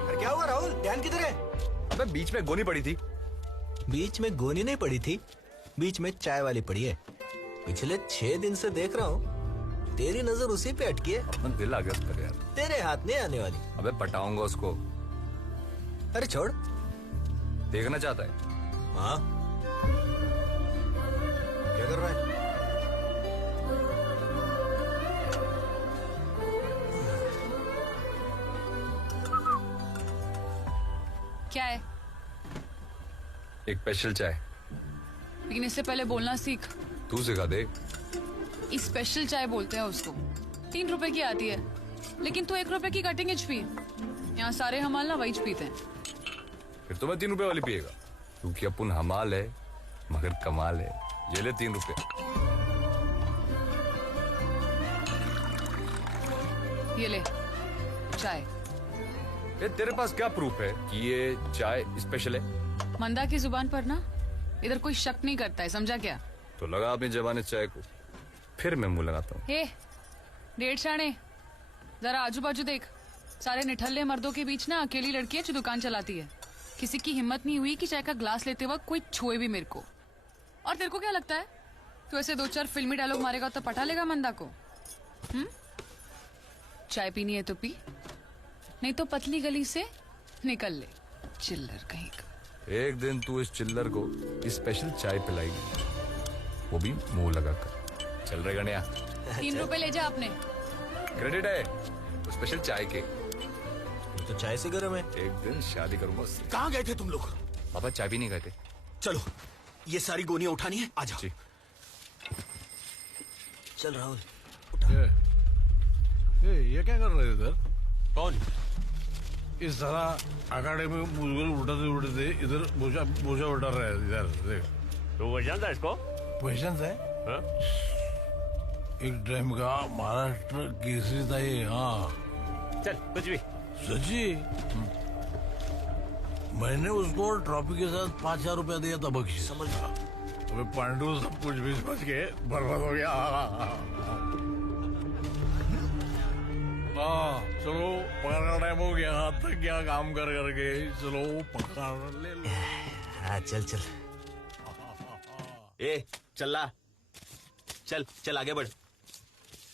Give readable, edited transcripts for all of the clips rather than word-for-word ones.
अरे क्या हुआ राहुल, ध्यान किधर है? अबे बीच में गोनी पड़ी थी। बीच में गोनी नहीं पड़ी थी, बीच में चाय वाली पड़ी है। पिछले 6 दिन से देख रहा हूँ, तेरी नजर उसी पे अटकी है। अपन दिल आ गया उस पर यार। तेरे हाथ नहीं आने वाली। अबे पटाऊंगा उसको। अरे छोड़। देखना चाहता है? हाँ, क्या कर रहा है? क्या है? एक स्पेशल चाय। लेकिन इससे पहले बोलना सीख। तू सिखा दे। इस स्पेशल चाय बोलते हैं उसको। 3 रुपए की आती है, लेकिन तू 1 रुपए की कटिंग एज पी। यहाँ सारे हमाल ना वही पीते हैं। फिर तो मैं 3 रुपए वाली पिएगा, क्योंकि अपन हमाल है मगर कमाल है। ये ले 3 रुपए। ये ले चाय। ये तेरे पास क्या प्रूफ है कि ये चाय स्पेशल है? मंदा की जुबान पर ना इधर कोई शक नहीं करता है, समझा क्या? तो लगा अपनी जबान चाय को, फिर मैं मुंह लगाता हूँ। हे डेढ़ शाणे, जरा आजू बाजू देख। सारे निठल्ले मर्दों के बीच ना अकेली लड़की है जो दुकान चलाती है। किसी की हिम्मत नहीं हुई कि चाय का ग्लास लेते वक्त कोई छुए भी मेरे को। और तेरे को क्या लगता है तू ऐसे 2-4 फिल्मी डायलॉग मारेगा तो पटा लेगा मंदा को? चाय पीनी है तो पी, नहीं तो पतली गली से निकल ले, चिल्लर कहीं का। एक दिन तू इस चिल्लर को स्पेशल चाय पिलाएगी, वो भी मुंह लगाकर। चल रहे गणिया। 3 रुपए ले जा आपने। क्रेडिट है तो स्पेशल चाय के। तो चाय से गरम है। एक दिन शादी करूंगा उससे। कहाँ गए थे तुम लोग? पापा चाय भी नहीं गए थे। चलो, ये सारी गोनियां उठानी है, आ जाओ। जी। चल राहुल। ये क्या कर रहे हो इधर? कौन? इस तरह अखाड़े में मुझगल उठाते उठाते इधर बोझा उठा रहा है। इधर देख। तू पहचानता है इसको? पहचानता है? हाँ? एक टाइम का महाराष्ट्र केसरी था ये। हाँ चल कुछ भी। सची? मैंने उसको ट्रॉफी के साथ 5,000 रुपया दिया था बख्शीश। समझ। अबे पांडु सब कुछ भी समझ के बर्बाद हो गया। चलो पकड़ का टाइम हो गया। हाथ तक क्या काम कर करके। चलो पकड़ ले लो। हाँ चल चल। ए चल चल चल आगे बढ़।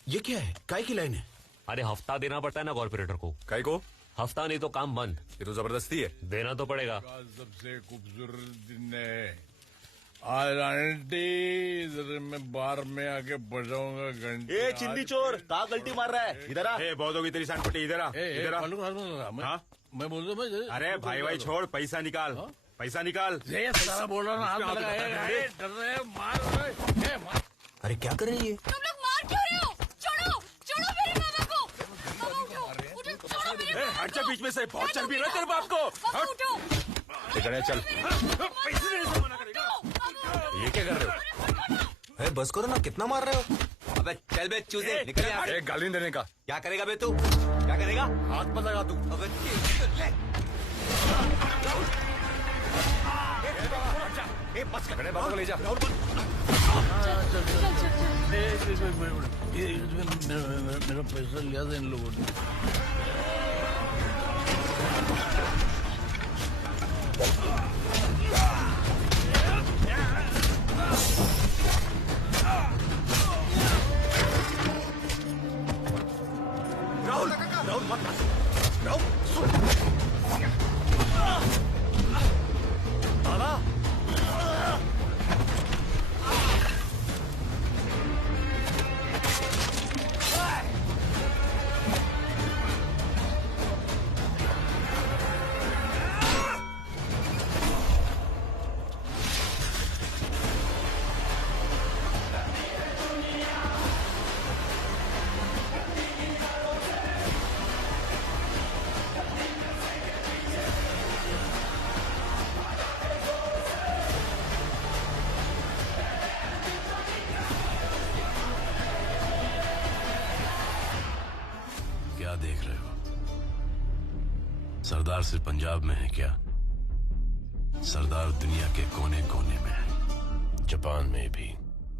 ये क्या है? काय की लाइन है? अरे हफ्ता देना पड़ता है ना कॉर्पोरेटर को। काय को? हफ्ता नहीं तो काम बंद। ये तो जबरदस्ती है। देना तो पड़ेगा। सबसे खूबसूरत दिन है आज आंटी। इधर मैं बार में आके बजाऊंगा घंटे। ए चिंदी चोर, कहाँ गलती मार रहा है? इधर आ। बहुत होगी तेरी सांड इधर आ। इधर आ। मैं बोल रहा हूँ। अरे भाई छोड़, पैसा निकाल। पैसा निकाल। सारा बोल रहा हूँ। हाथ लगा। डर रहे मार रहे। अरे क्या कर रही है? तुम लोग मार क्यों रहे हो? छोड़ो छोड़ो मेरे मामा को। मामा उठो, उठो, छोड़ो मेरे मामा को। हट जा बीच में से। बहुत चल भी रहा तेरे बाप को। मामा उठो। चल। पैसे देने से मना करेगा। ये क्या कर रहे हो? अरे बस करो ना, कितना मार रहे हो? अबे चल बे चूजे, निकल यहाँ से। एक गाली देने का। क्या करेगा बे तू? क्या करेगा? हाथ मत लगा तू। अबे बस खड़े बाबू को ले जा। मेरा पैसा लिया था इन लोगों ने। राहुल मत राहुल सुन। दादा क्या देख रहे हो? सरदार सिर्फ पंजाब में है क्या? सरदार दुनिया के कोने कोने में है। जापान में भी।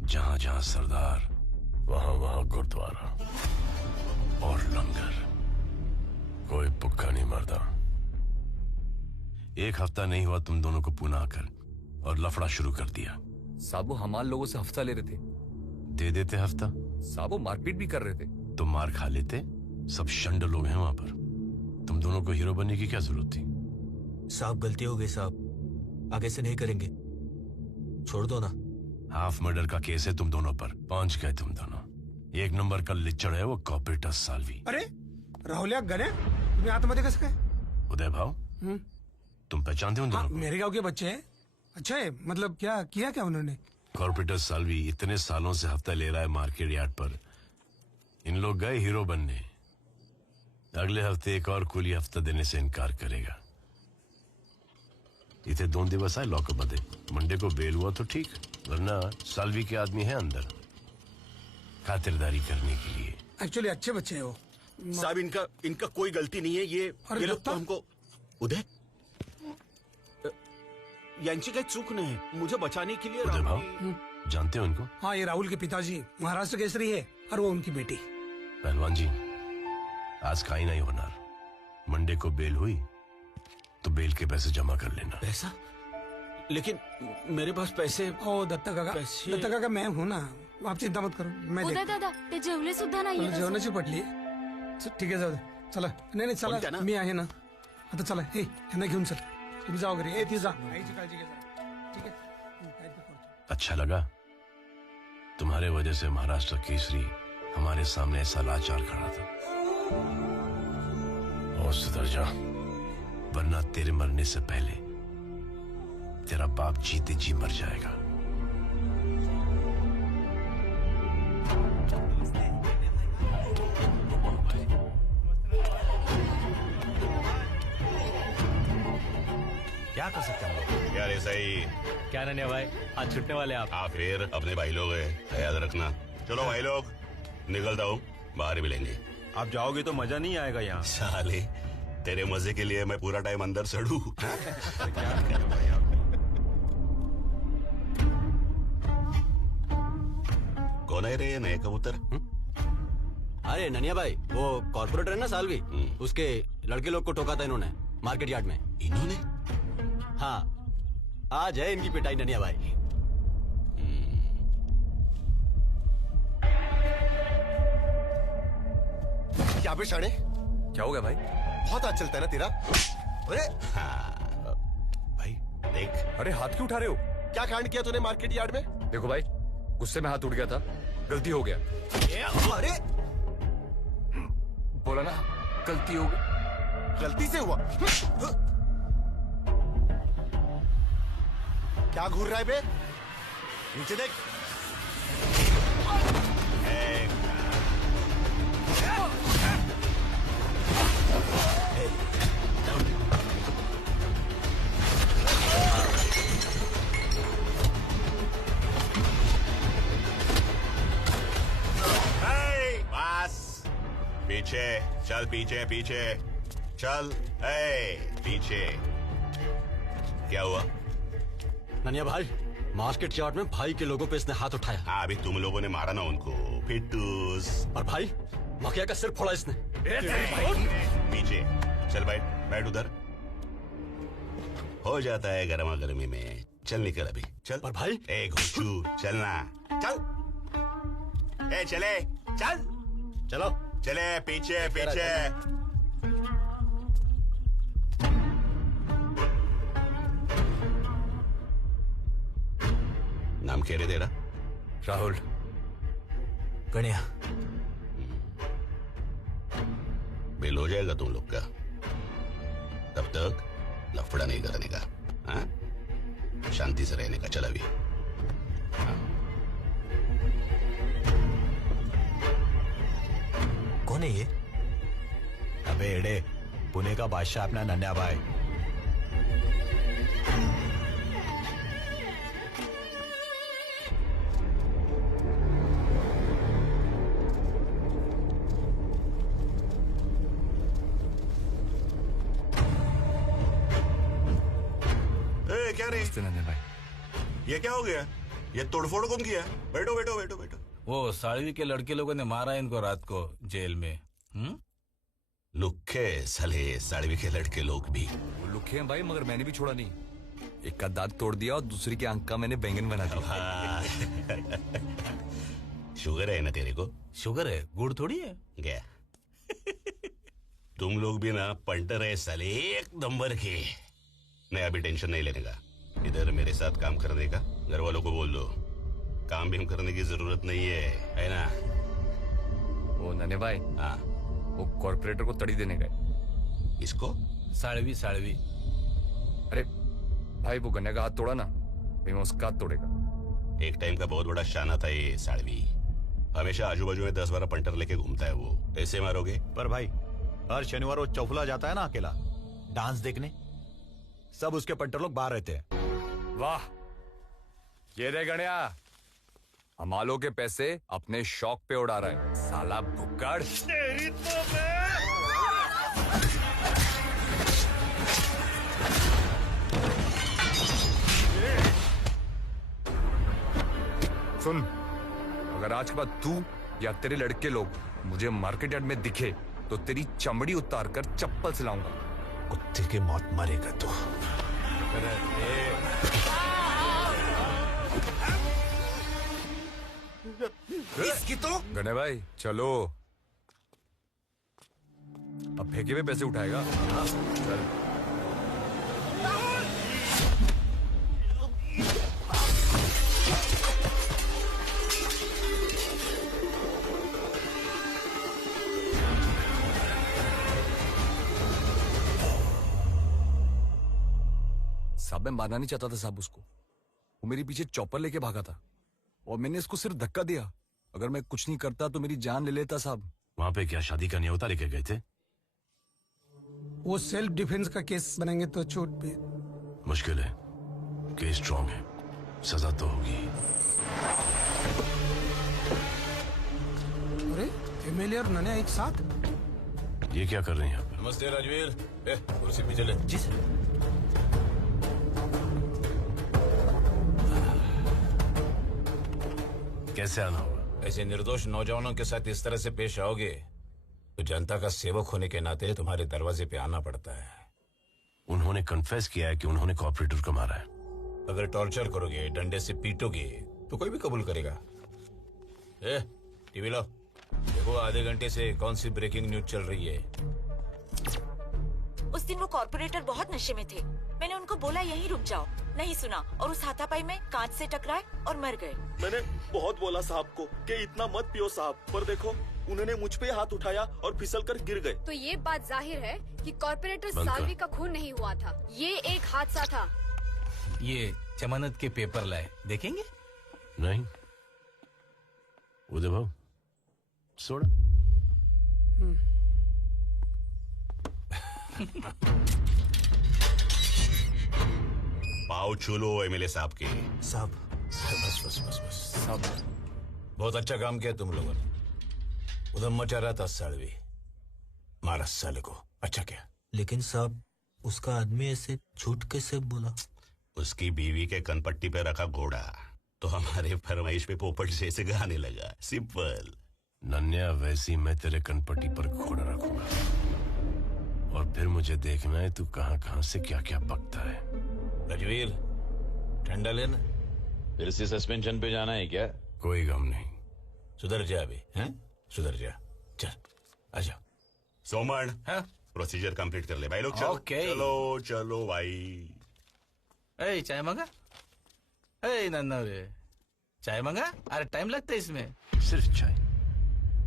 जहां जहां सरदार, वहां वहां गुरुद्वारा और लंगर, कोई भुक्खा नहीं मरता। एक हफ्ता नहीं हुआ तुम दोनों को पुणे आकर और लफड़ा शुरू कर दिया। साहब वो हमारे लोगों से हफ्ता ले रहे थे। दे देते हफ्ता, साहब वो मारपीट भी कर रहे थे। तो मार खा लेते। सब शंड लोग हैं वहां पर। तुम दोनों को हीरो बनने की क्या जरूरत थी? साहब गलती हो गई साहब, आगे से नहीं करेंगे, छोड़ दो ना। हाफ मर्डर का केस है तुम दोनों पर, पहुंच गए तुम दोनों। एक नंबर का लिच्चड़ है वो कॉपरेटस साल्वी। अरे राहुल गणे तुम्ही आतमध्ये कसं काय? उदय भाव, तुम पहचानते हो उन हाँ, दोनों को? मेरे गांव के बच्चे हैं। अच्छा है, मतलब क्या किया क्या उन्होंने? कॉर्पोरेटर साल्वी इतने सालों से हफ्ता ले रहा है मार्केट यार्ड पर। इन लोग गए हीरो बनने, अगले हफ्ते एक और कुली हफ्ता देने से इनकार करेगा। इतने 2 दिवस आए लॉकअप मध्ये, मंडे को बेल हुआ तो ठीक, वरना साल्वी के आदमी है अंदर खातिरदारी करने के लिए। एक्चुअली अच्छे बच्चे हैं वो। साहब इनका कोई गलती नहीं है। ये अरे लोग तो दत्ता? हमको उदय यांची काही चूक नाही, मुझे बचाने के लिए उदय भाव, जानते हो इनको? हाँ, ये राहुल के पिताजी महाराष्ट्र केसरी है और वो उनकी बेटी। पहलवान जी, आज का ही नहीं होना। मंडे को बेल हुई तो बेल के पैसे जमा कर लेना। पैसा? लेकिन मेरे पास पैसे। ओ दत्ता काका, पैसे- दत्ता काका मैं हूं ना, आप चिंता मत करो, मैं उदय देख- दादा ते जेवले सुद्धा नाहीये तसं. जेवणाची पटली ठीक आहे, जाऊ दे, चला. नाही नाही कोणत्या चला, ना? मी आहे ना. आता चला, हे यांना घेऊन चल, तुम्ही जाओ घरी. ती जा, आईची काळजी घे जरा. ठीक आहे, काय ते करतो. अच्छा लगा? तुम्हारे वजह से महाराष्ट्र केसरी हमारे सामने ऐसा लाचार खड़ा था। और सुधर जा, वरना तेरे मरने से पहले तेरा बाप जीते जी मर जाएगा। क्या कर सकते हैं हम लोग? यार ऐसा ही। क्या नन्या भाई, आज छुटने वाले आप? हाँ, फिर अपने भाई लोग हैं, याद रखना। चलो भाई लोग, निकलता हूँ, बाहर ही मिलेंगे। आप जाओगे तो मजा नहीं आएगा यहाँ। साले, तेरे मजे के लिए मैं पूरा टाइम अंदर सड़ू। कौन है रे ये नए कबूतर? अरे ननिया भाई, वो कॉर्पोरेटर है ना साल्वी, उसके लड़के लोग को ठोका था इन्होंने मार्केट यार्ड में। इन्होंने? हाँ, आज है इनकी पिटाई ननिया भाई। क्या बे शाणे, क्या हो गया भाई? बहुत आज चलता है ना तेरा। अरे भाई देख, अरे हाथ क्यों उठा रहे हो? क्या कांड किया तूने मार्केट यार्ड में? देखो भाई, गुस्से में हाथ उठ गया था, गलती हो गया। अरे बोला ना, गलती हो गई। गलती से हुआ। क्या घूर रहा है बे? नीचे देख। बस पीछे चल, पीछे पीछे चल, पीछे। क्या हुआ? ननिया भाई, मार्केट यार्ड में भाई के लोगों पे इसने हाथ उठाया। हाँ, अभी तुम लोगों ने मारा ना उनको, फिटूस। और भाई मखिया का सिर फोड़ा इसने। पीछे चल, बैठ बैठ उधर। हो जाता है गर्मा गर्मी में। चल निकल अभी, चल। पर भाई, ए घुसू, चलना, चल। ए चले, चल, चलो चले, पीछे पीछे। नाम कह रहे तेरा? राहुल। गणिया, बिल हो जाएगा तुम लोग का, तब तक लफड़ा नहीं करने का, हाँ? शांति से रहने का। चल अभी। कौन है ये? अबे एड़े, पुणे का बादशाह अपना नन्या भाई। क्या रे, नन्या भाई, ये क्या हो गया? ये तोड़फोड़ कौन किया? बैठो बैठो बैठो बैठो। वो साड़वी के लड़के लोगों ने मारा इनको रात को जेल में। लुखे साले साड़वी के लड़के लोग भी। वो लुखे हैं भाई, मगर मैंने भी छोड़ा नहीं। एक का दांत तोड़ दिया और दूसरी की आंख का मैंने बैंगन बना दिया। शुगर है ना तेरे को? शुगर है, गुड़ थोड़ी है। क्या तुम लोग भी ना पंटर है साले, एक नंबर के। नहीं अभी टेंशन नहीं लेने का, इधर मेरे साथ काम करने का घर वालों को बोल दो। काम भी हम करने की जरूरत नहीं है ना? वो नन्हे भाई, हाँ वो कॉर्पोरेटर को तड़ी देने गए। इसको? साड़वी साड़वी। अरे भाई, वो गन्ने का हाथ तोड़ा ना, भाई मैं उसका हाथ तोड़ेगा। एक टाइम का बहुत बड़ा शाना था ये साड़वी। हमेशा आजू बाजू में 10-12 पंटर लेके घूमता है वो। ऐसे मारोगे? पर भाई हर शनिवार वो चौफुला जाता है ना अकेला डांस देखने, सब उसके पंटर लोग बाहर रहते हैं। वाह, ये रे गणिया, हमालों के पैसे अपने शौक पे उड़ा रहा है साला भुक्कड़। तेरी तो सुन, अगर आज के बाद तू या तेरे लड़के लोग मुझे मार्केट यार्ड में दिखे तो तेरी चमड़ी उतार कर चप्पल सिलाऊंगा। कुत्ते की मौत मरेगा तू। इसकी तो गणे भाई चलो, अब फेंके हुए पैसे उठाएगा। चल। साहब मैं मारना नहीं चाहता था साहब उसको, वो मेरे पीछे चॉपर लेके भागा था और मैंने इसको सिर्फ धक्का दिया। अगर मैं कुछ नहीं करता तो मेरी जान ले लेता साहब। वहां पे क्या शादी का न्योता लेके गए थे? वो सेल्फ डिफेंस का केस बनाएंगे तो छूट भी। मुश्किल है, केस स्ट्रॉन्ग है, सजा तो होगी। अरे एमएलए और नन्या एक साथ? ये क्या कर रहे हैं यहाँ पे? नमस्ते राजवीर, कुर्सी पे चले। जी सर। कैसे आना होगा? ऐसे निर्दोष नौजवानों के साथ इस तरह से पेश आओगे तो जनता का सेवक होने के नाते तुम्हारे दरवाजे पे आना पड़ता है। उन्होंने कन्फेस किया है कि उन्होंने कॉर्पोरेटर को मारा है। अगर टॉर्चर करोगे, डंडे से पीटोगे तो कोई भी कबूल करेगा। टीवी लो, देखो आधे घंटे से कौन सी ब्रेकिंग न्यूज चल रही है। उस दिन वो कॉर्पोरेटर बहुत नशे में थे, मैंने उनको बोला यहीं रुक जाओ, नहीं सुना और उस हाथापाई में कांच से टकराए और मर गए। मैंने बहुत बोला साहब को कि इतना मत पियो साहब, पर देखो उन्होंने मुझ पे हाथ उठाया और फिसलकर गिर गए। तो ये बात जाहिर है कि कॉर्पोरेटर साल्वी का खून नहीं हुआ था, ये एक हादसा था। ये जमानत के पेपर लाए, देखेंगे? नहीं उदय भाव सोडा। पाव छू लो एमएलए साहब के। साहब बस बस बस बस सब बहुत अच्छा काम किया तुम लोगों ने। उधर मचा रहा था साड़वी, मारा साले को, अच्छा क्या। लेकिन साहब उसका आदमी ऐसे झूठ कैसे बोला? उसकी बीवी के कनपट्टी पे रखा घोड़ा तो हमारे फरमाइश पे पोपट जैसे गाने लगा, सिंपल। नन्या वैसी मैं तेरे कनपट्टी पर घोड़ा रखूंगा और फिर मुझे देखना है तू कहां कहां से क्या क्या बकता है। राजवीर ठंडा लेना, फिर से सस्पेंशन पे जाना है क्या? कोई गम नहीं, सुधर जा अभी, हैं? सुधर जा, चल आजा। सोमन, प्रोसीजर कंप्लीट कर ले भाई लोग। चलो चलो चलो भाई। ए चाय मंगा? ए नन्ना रे, चाय मंगा? अरे टाइम लगता है इसमें। सिर्फ चाय?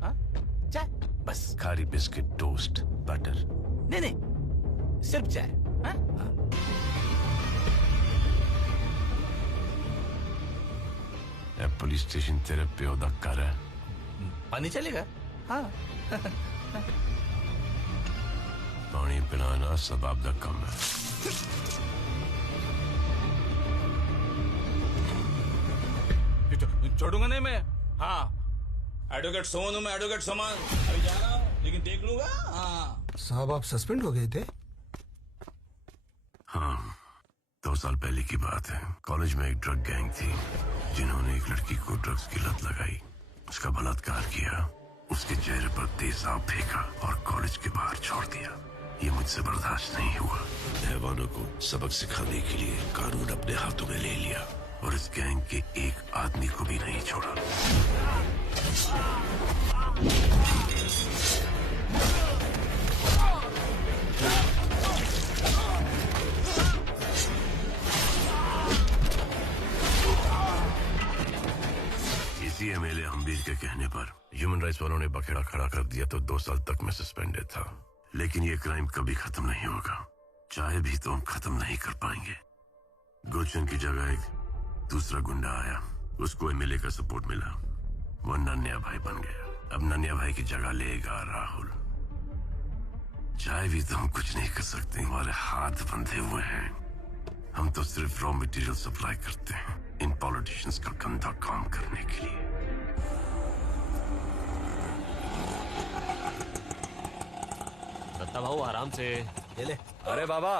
हाँ चाय बस। खारी बिस्किट, टोस्ट, बटर? नहीं नहीं, सिर्फ चाय। हाँ? पुलिस स्टेशन तेरे प्यो दा घर है। पानी चलेगा? हाँ। पानी पिलाना सबाब दा कम है। छोड़ूंगा नहीं मैं। हाँ एडवोकेट सोमन हूँ मैं, एडवोकेट सोमन। अभी जा रहा हूँ लेकिन देख लूंगा। हाँ साहब आप सस्पेंड हो गए थे? हाँ 2 साल पहले की बात है। कॉलेज में एक ड्रग गैंग थी जिन्होंने एक लड़की को ड्रग्स की लत लगाई। उसका बलात्कार किया, उसके चेहरे पर तेजाब फेंका और कॉलेज के बाहर छोड़ दिया। ये मुझसे बर्दाश्त नहीं हुआ। हैवानों को सबक सिखाने के लिए कानून अपने हाथों में ले लिया और इस गैंग के एक आदमी को भी नहीं छोड़ा। इसी एमएलए हम्बीर के कहने पर ह्यूमन राइट्स वालों ने बखेड़ा खड़ा कर दिया तो 2 साल तक मैं सस्पेंडेड था। लेकिन ये क्राइम कभी खत्म नहीं होगा, चाहे भी तो हम खत्म नहीं कर पाएंगे। गुलशन की जगह एक दूसरा गुंडा आया, उसको एमएलए का सपोर्ट मिला, वो नन्या भाई बन गया। अब नन्या भाई की जगह लेगा राहुल। चाहे भी तो हम कुछ नहीं कर सकते, हमारे हाथ बंधे हुए हैं। हम तो सिर्फ रॉ मटेरियल सप्लाई करते हैं इन पॉलिटिशियंस का गंदा काम करने के लिए। दत्ता भाऊ आराम से ये ले। अरे बाबा,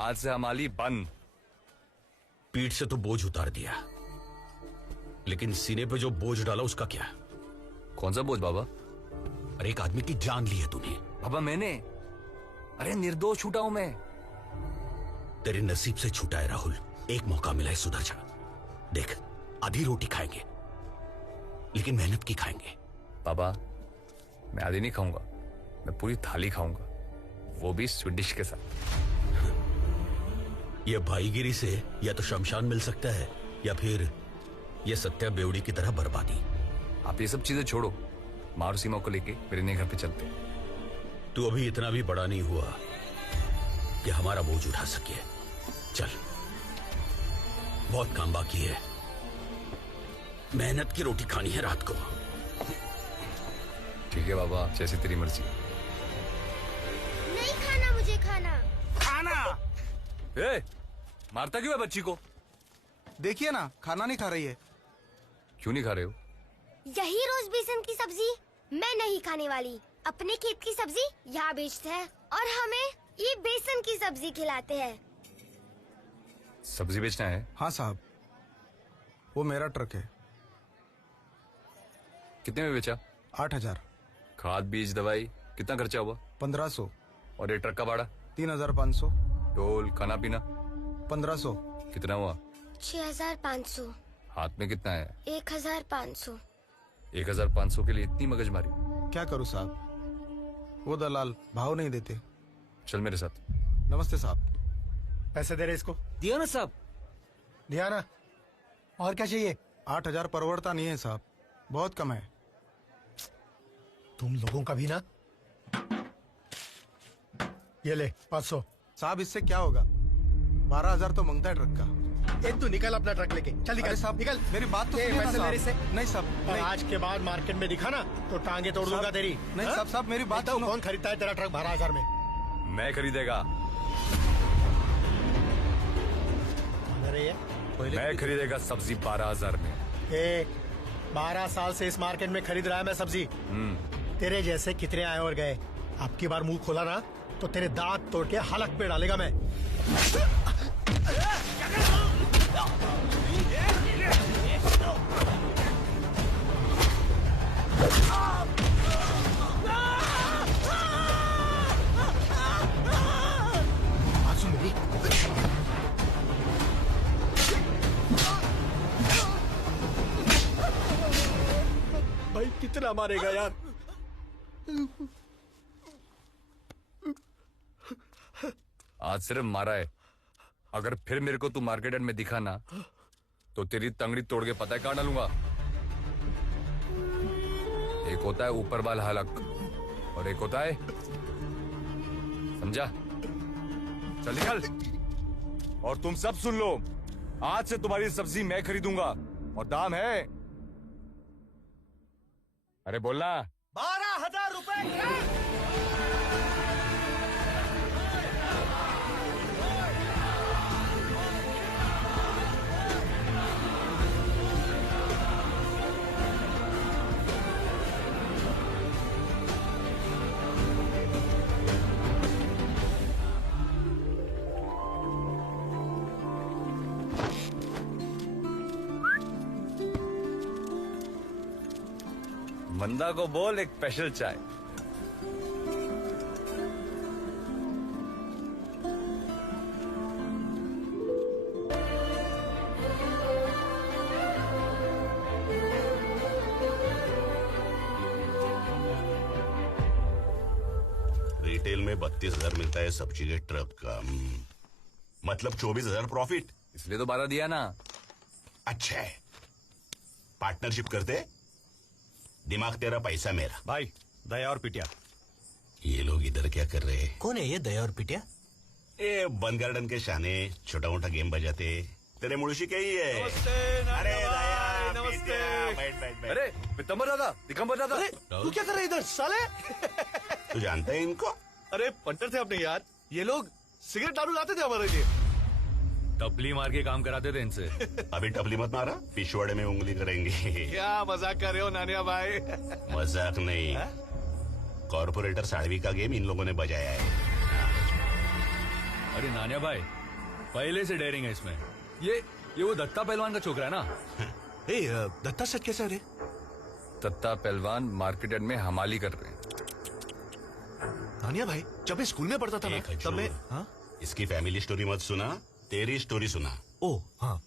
आज से हमारी बंद। पीठ से तो बोझ उतार दिया, लेकिन सीने पे जो बोझ डाला उसका क्या? कौन सा बोझ बाबा? अरे एक आदमी की जान ली है तूने। बाबा मैंने, अरे निर्दोष छूटा हूं मैं। तेरे नसीब से छूटा है राहुल, एक मौका मिला है, सुधर जा। देख, आधी रोटी खाएंगे लेकिन मेहनत की खाएंगे। बाबा मैं आधी नहीं खाऊंगा, मैं पूरी थाली खाऊंगा, वो भी स्वीट डिश के साथ। ये भाईगिरी से या तो शमशान मिल सकता है या फिर ये सत्या बेवड़ी की तरह बर्बादी। आप ये सब चीजें छोड़ो, मारुसीमा को लेके मेरे नए घर पे चलते। तू अभी इतना भी बड़ा नहीं हुआ कि हमारा बोझ उठा सके। चल, बहुत काम बाकी है, मेहनत की रोटी खानी है रात को। ठीक है बाबा, जैसी तेरी मर्जी। नहीं खाना, मुझे खाना। ए, मारता क्यों है बच्ची को? देखिए ना, खाना नहीं खा रही है। क्यों नहीं खा रहे हो? यही रोज बेसन की सब्जी मैं नहीं खाने वाली। अपने खेत की सब्जी यहाँ बेचते हैं और हमें ये बेसन की सब्जी खिलाते हैं। सब्जी बेचना है? हाँ साहब, वो मेरा ट्रक है। कितने में बेचा? 8,000। खाद बीज दवाई कितना खर्चा हुआ? 1,500। और ये ट्रक का भाड़ा? 3,500। टोल खाना पीना? 1,500। कितना हुआ? 6,500। हाथ में कितना है? 1,500। 1,500 के लिए इतनी मगजमारी? क्या करूँ साहब, वो दलाल भाव नहीं देते। चल मेरे साथ। नमस्ते साहब। पैसे दे रहे इसको? दिया ना साहब। दिया ना, और क्या चाहिए? 8,000 परवड़ता नहीं है साहब, बहुत कम है। तुम लोगों का भी ना। ये ले 500। साहब इससे क्या होगा, 12,000 तो मांगता है ट्रक का। तू निकल अपना ट्रक लेके, चल निकल। साहब निकल, मेरी बात तो सुनिए ना पैसे साहब। मेरे से नहीं साहब, और नहीं। आज के बाद मार्केट में दिखा ना तो टांगे तोड़ दूंगा तेरी। नहीं हाँ? साहब मेरी बात बताओ, सुनो। कौन खरीदता है तेरा ट्रक 12,000 में? मैं खरीदेगा। अरे ये मैं खरीदेगा सब्जी 12,000 में। 12 साल से इस मार्केट में खरीद रहा है मैं सब्जी। तेरे जैसे कितने आए और गए। अब की बार मुंह खोला ना तो तेरे दांत तोड़ के हलक पे डालेगा मैं। सुन मेरी, भाई कितना मारेगा यार। आज सिर्फ मारा है, अगर फिर मेरे को तू मार्केट में दिखा ना तो तेरी तंगड़ी तोड़ के पता है कहाँ डालूंगा। एक होता है ऊपर वाला हलक और एक होता है, समझा? चल निकल। और तुम सब सुन लो, आज से तुम्हारी सब्जी मैं खरीदूंगा और दाम है, अरे बोलना, 12,000 रुपए। मंदा को बोल एक स्पेशल चाय। रिटेल में 32,000 मिलता है सब्जी के ट्रक का, मतलब 24,000 प्रॉफिट। इसलिए तो 12 दिया ना। अच्छा है, पार्टनरशिप करते, दिमाग तेरा पैसा मेरा। भाई दया और पिटिया, ये लोग इधर क्या कर रहे हैं? कौन है ये दया और पिटिया? ये बंद गार्डन के शाने छोटा मोटा गेम बजाते, तेरे मुड़शी के ही है। अरे दया, नमस्ते। बैठ बैठ बैठ। अरे पितंबर दादा, दिगंबर दादा, तू क्या कर रहा है इधर साले? तू जानता है इनको? अरे पंटर थे अपने यार, ये लोग सिगरेट दारू लाते थे हमारे लिए। टपली मार के काम कराते थे इनसे। अभी टपली मत मारा, पिछवाड़े में उंगली करेंगे। क्या मजाक कर रहे हो नानिया भाई? मजाक नहीं, कॉर्पोरेटर साढ़वी का गेम इन लोगों ने बजाया है। अरे नानिया भाई, पहले से डेयरिंग है इसमें। ये वो दत्ता पहलवान का छोकरा है ना? दत्ता सच कैसे? अरे दत्ता पहलवान मार्केट यार्ड में हमाली कर रहे हैं। नानिया भाई, जब मैं स्कूल में पढ़ता था ना, तब मैं इसकी फैमिली स्टोरी मत सुना, तेरी स्टोरी सुना। ओ हाँ,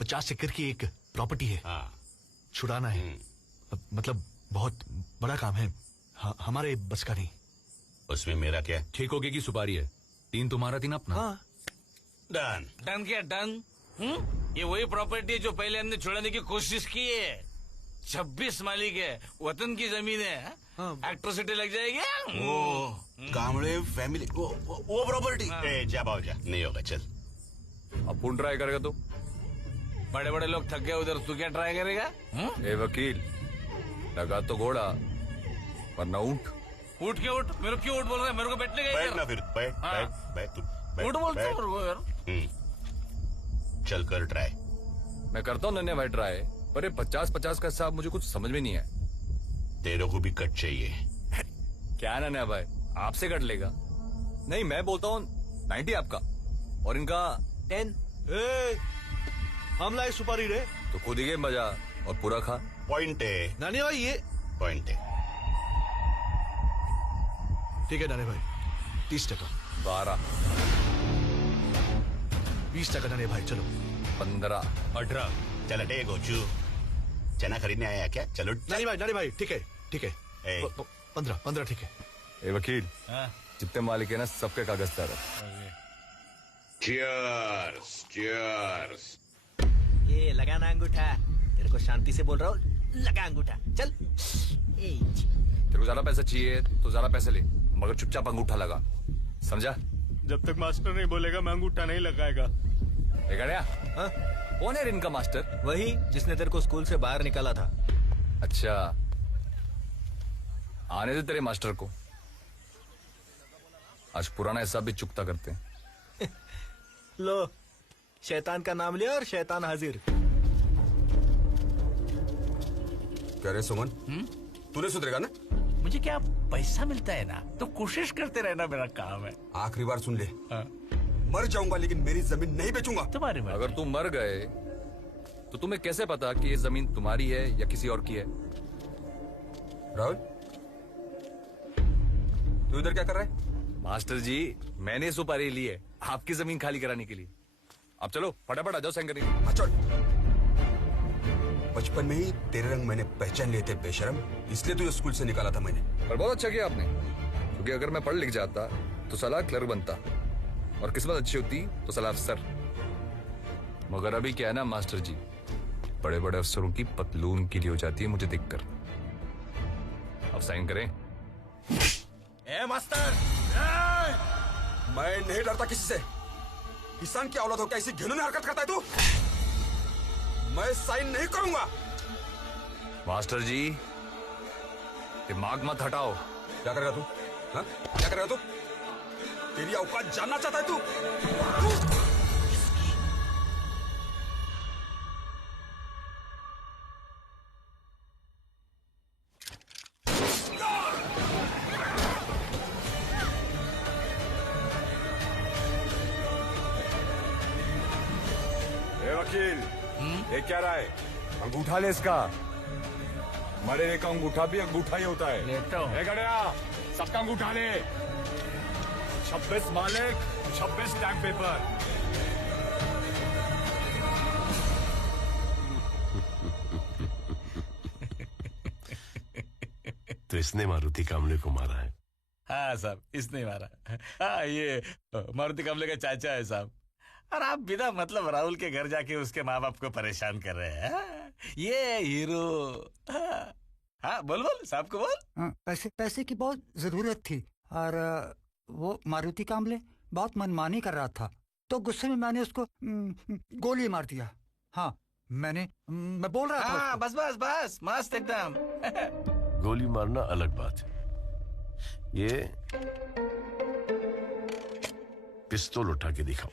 50 एकड़ की एक प्रॉपर्टी है, छुड़ाना है। मतलब बहुत बड़ा काम है, हमारे बस का नहीं। उसमें मेरा क्या? ठेकोगे की सुपारी है, 3 तुम्हारा 3 अपना। डन। डन क्या डन? ये वही प्रॉपर्टी है जो पहले हमने छुड़ाने की कोशिश की है। 26 मालिक है, वतन की जमीन है, एट्रोसिटी लग जाएगी। वो कामड़े फैमिली, वो प्रॉपर्टी। जा बाबू जा, नहीं होगा, चल। अब कौन ट्राई करेगा तू? बड़े बड़े लोग थक गए उधर, तू क्या ट्राई करेगा? ए वकील, लगा तो घोड़ा वरना ऊंट। उठ के उठ, मेरे को क्यों उठ बोल रहा है? मेरे को बैठने का बैठ ना फिर, बैठ बैठ बैठ तू। उठ बोलता हूँ यार। चल कर ट्राई। मैं करता हूँ नन्हे भाई ट्राई, पर ये 50-50 का हिसाब मुझे कुछ समझ में नहीं है। तेरे को भी कट चाहिए? क्या नन्हे भाई, आपसे कट लेगा? नहीं, मैं बोलता हूँ 90 आपका और इनका 10। हम लाए सुपारी रे, तो खुद ही गेम बजा और पूरा खा। पॉइंट है नानी भाई, ये पॉइंट है। ठीक है नानी भाई, 30%। 12, 20% नानी भाई, चलो। 15, 18। चल हटे गोचू, चना खरीदने आया क्या? चलो नानी भाई, ठीक है ठीक है। 15 ठीक है। ए वकील, जितने मालिक है ना, सबके कागजदार है। Cheers, cheers। ये लगा ना अंगूठा, तेरे को शांति से बोल रहा हूँ, लगा अंगूठा, चल। तेरे को ज्यादा पैसा चाहिए तो ज्यादा पैसे ले, मगर चुपचाप अंगूठा लगा, समझा? जब तक मास्टर नहीं बोलेगा मैं अंगूठा नहीं लगाएगा। कौन है इनका मास्टर? वही जिसने तेरे को स्कूल से बाहर निकाला था। अच्छा, आने दे तेरे मास्टर को, आज पुराना हिसाब भी चुकता करते हैं। लो, शैतान का नाम लिया और शैतान हाजिर। कह रहे सुमन, तूने सुधरेगा ना? मुझे क्या पैसा मिलता है ना, तो कोशिश करते रहना मेरा काम है। आखिरी बार सुन ले, मर जाऊंगा लेकिन मेरी जमीन नहीं बेचूंगा। तुम्हारी मर्जी। अगर तुम मर गए तो तुम्हें कैसे पता कि ये जमीन तुम्हारी है या किसी और की है? राहुल, तू इधर क्या कर रहा है? मास्टर जी, मैंने सुपारी ली है आपकी जमीन खाली कराने के लिए। अब चलो फटाफट आ जाओ साइन करेंगे। चल, बचपन में ही तेरे रंग मैंने पहचान लिए थे बेशरम, इसलिए तुझे स्कूल से निकाला था मैंने। पर बहुत अच्छा किया आपने, क्योंकि अगर मैं पढ़ लिख जाता तो साला क्लर्क बनता, और किस्मत अच्छी होती तो साला अफसर। मगर अभी क्या है ना मास्टर जी, बड़े बड़े अफसरों की पतलून की हो जाती है मुझे देखकर। अब साइन करें। ए मास्टर, मैं नहीं डरता किसी से। किसान की औलाद हो क्या ऐसी घिनौनी हरकत करता है तू? मैं साइन नहीं करूंगा। मास्टर जी, दिमाग मत हटाओ। क्या करेगा तू? हाँ? क्या करेगा तू? तेरी औकात जानना चाहता है तू? वकील, ये क्या रहा है? अंगूठा ले इसका। मरे का अंगूठा भी अंगूठा ही होता है। लेता हूँ। ए गड़िया, सबका अंगूठा ले। 26 मालिक, 26 स्टैम्प पेपर। तो इसने मारुति कामले को मारा है? हाँ साहब, इसने मारा। हाँ, ये मारुति कामले का चाचा है साहब। और आप बिना मतलब राहुल के घर जाके उसके माँ बाप को परेशान कर रहे हैं। हाँ, ये हीरो। हाँ बोल बोल, साहब को बोल। पैसे की बहुत जरूरत थी और वो मारुति कामले बहुत मनमानी कर रहा था, तो गुस्से में मैंने उसको गोली मार दिया। हाँ, मैं बोल रहा था। हाँ, बस बस बस, मस्त एकदम। गोली मारना अलग बात है, ये पिस्तौल उठा के दिखाओ।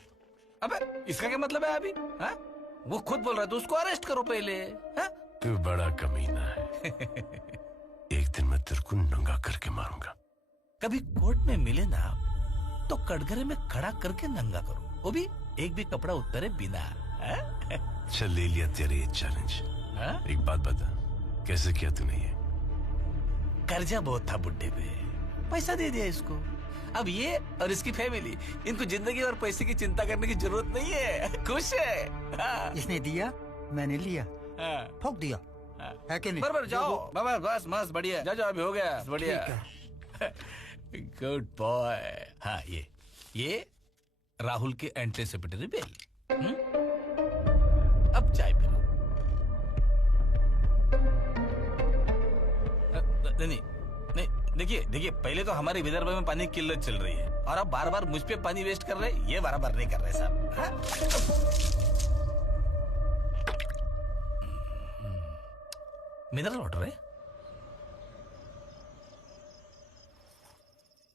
अबे इसका क्या मतलब है अभी? हाँ? वो खुद बोल रहा है तो उसको अरेस्ट करो पहले। हाँ? तू बड़ा कमीना है। एक दिन मैं तेरे को नंगा करके मारूंगा। कभी कोर्ट में मिले ना तो कटघरे में खड़ा करके नंगा करो, वो भी एक भी कपड़ा उतरे बिना। चल ले लिया तेरे ये चैलेंज। एक बात बता, कैसे किया तूने ये? कर्जा बहुत था बुड्ढे पे, पैसा दे दिया इसको। अब ये और इसकी फैमिली, इनको जिंदगी और पैसे की चिंता करने की जरूरत नहीं है, खुश है। हाँ। इसने दिया, मैंने लिया, ठोक दिया, है कि नहीं? बराबर, जाओ बस बस मस्त, बढ़िया, जा जाओ, अभी हो गया, बढ़िया। Good boy. हाँ, ये राहुल के एंटीसिपेटरी बेल। अब चाय पिलो। नहीं, देखिए पहले तो हमारे विदर्भ में पानी की किल्लत चल रही है और अब बार बार मुझ पे पानी वेस्ट कर रहे हैं, ये बराबर नहीं कर रहे साहब। हाँ? मिनरल वाटर है।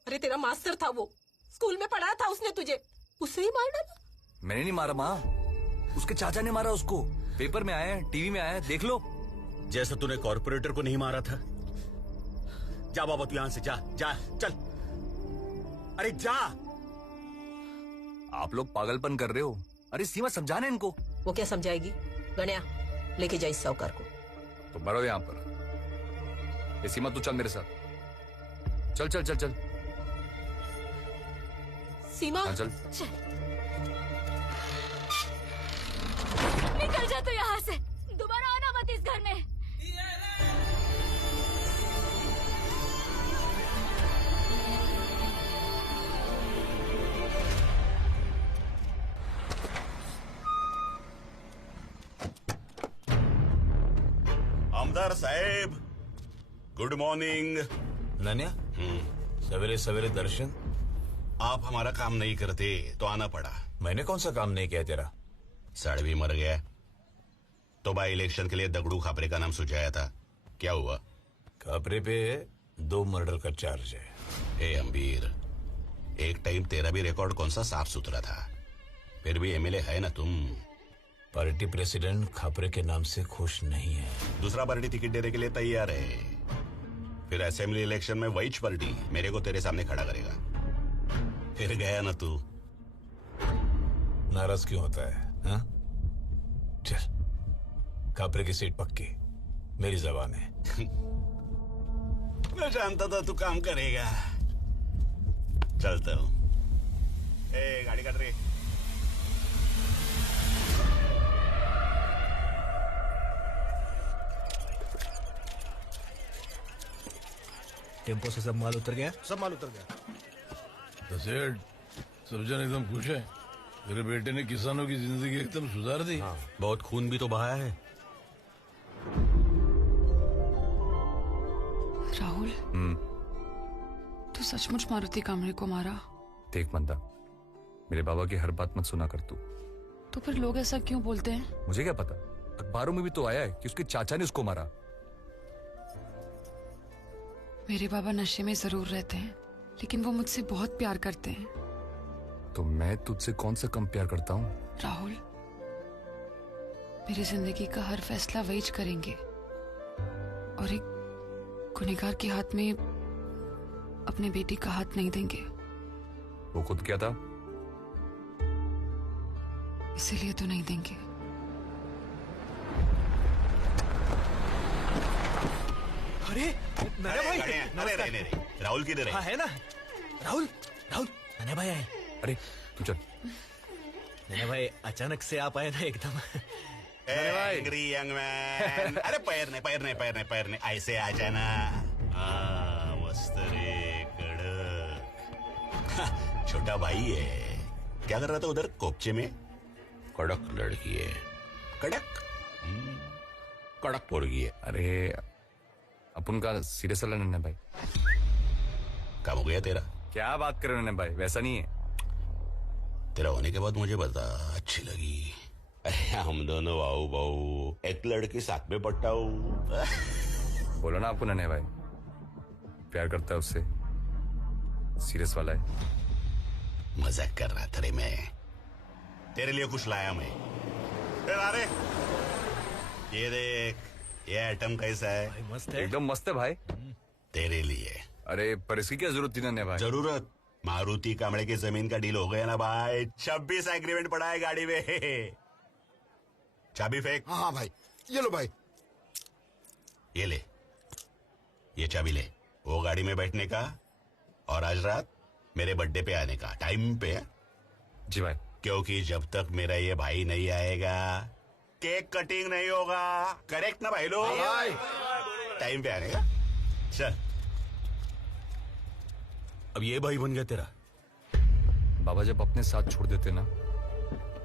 अरे तेरा मास्टर था वो, स्कूल में पढ़ाया था उसने तुझे, उससे ही मार डाला। मैंने नहीं मारा माँ, उसके चाचा ने मारा उसको। पेपर में आया है, टीवी में आया है, देख लो। जैसे तूने कॉर्पोरेटर को नहीं मारा था। जा बाबा, तू यहां से जा, चल। अरे जा। आप लोग पागलपन कर रहे हो। अरे सीमा, समझाना इनको। वो क्या समझाएगी? गणिया, लेके जा इस साहूकार को। तो मरो यहाँ पर। ये सीमा, तू चल मेरे साथ। चल चल चल चल। सीमा, हाँ, चल। निकल जा तो यहाँ से, दोबारा आना मत इस घर में। आमदार साहेब, गुड मॉर्निंग। नन्या, सवेरे सवेरे दर्शन। आप हमारा काम नहीं करते तो आना पड़ा। मैंने कौन सा काम नहीं किया तेरा? साड़वी मर गया तो बाई इलेक्शन के लिए दगड़ू खापरे का नाम सुझाया था, क्या हुआ? खापरे पे 2 मर्डर का चार्ज है। ए अम्बीर, एक टाइम तेरा भी रिकॉर्ड कौन सा साफ सुथरा था, फिर भी एमएलए है ना तुम। पार्टी प्रेसिडेंट खापरे के नाम से खुश नहीं है। दूसरा पार्टी टिकट देने के लिए तैयार है, फिर असेंबली इलेक्शन में वही पार्टी मेरे को तेरे सामने खड़ा करेगा। फिर गया ना तू। नाराज क्यों होता है? हाँ? चल, खापरे की सीट पक्की, मेरी जबान है। मैं जानता था तू काम करेगा। चलता हूँ। ए, गाड़ी काट रही। टेम्पो से सब माल उतर गया? सब माल उतर गया। तो सेठ, सर्जन एकदम खुश है। मेरे बेटे ने किसानों की जिंदगी एकदम सुधार दी। हाँ, बहुत खून भी तो बहाया है। राहुल, तू सचमुच मारुति कामरे को मारा? देख मंदा, मेरे बाबा की हर बात मत सुना कर तू। तो फिर लोग ऐसा क्यों बोलते हैं? मुझे क्या पता, अखबारों में भी तो आया है कि उसके चाचा ने उसको मारा। मेरे बाबा नशे में जरूर रहते हैं, लेकिन वो मुझसे बहुत प्यार करते हैं। तो मैं तुझसे कौन सा कम प्यार करता हूँ? राहुल, मेरी जिंदगी का हर फैसला वही करेंगे और एक गुनहगार के हाथ में अपने बेटी का हाथ नहीं देंगे। वो खुद क्या था? इसीलिए तो नहीं देंगे। अरे नन्या भाई, अरे रहने रे। राहुल किधर है? हाँ है ना, राहुल राहुल नन्या भाई आए। अरे तू चल। नन्या भाई अचानक से आप आए ना एकदम। Angry young man. अरे पैर ने ऐसे आ जाना। मस्त रे कड़क। छोटा भाई है, क्या कर रहा था उधर कोपचे में? कड़क लड़की है। कड़क कड़क मुर्गी है। अरे अपन का सीरियस वाला नन्हे भाई। कब हो गया तेरा? क्या बात कर रहे हो नन्हे भाई, वैसा नहीं है। तेरा होने के बाद मुझे बता, अच्छी लगी। अरे हम दोनों वाऊ बाऊ एक लड़के साथ में पट्टा हूँ। बोलो ना आपको नन्हे भाई, प्यार करता है उससे, सीरियस वाला है। मजाक कर रहा था रे मैं, तेरे लिए कुछ लाया मैं। अरे ये देख, ये आइटम कैसा है? मस्त है, एकदम मस्त है भाई। तेरे लिए। अरे पर इसकी क्या जरूरत थी नन्हे भाई? जरूरत? मारुति कामड़े की जमीन का डील हो गया ना भाई। 26 एग्रीमेंट पड़ा है गाड़ी में। चाबी फेंक। हाँ भाई, ये लो भाई। ये ले, ये चाबी ले। वो गाड़ी में बैठने का और आज रात मेरे बर्थडे पे आने का, टाइम पे है। जी भाई। क्योंकि जब तक मेरा ये भाई नहीं आएगा केक कटिंग नहीं होगा। करेक्ट ना भाई लोग? टाइम पे आने का। चल। अब ये भाई बन गया तेरा। बाबा जब अपने साथ छोड़ देते ना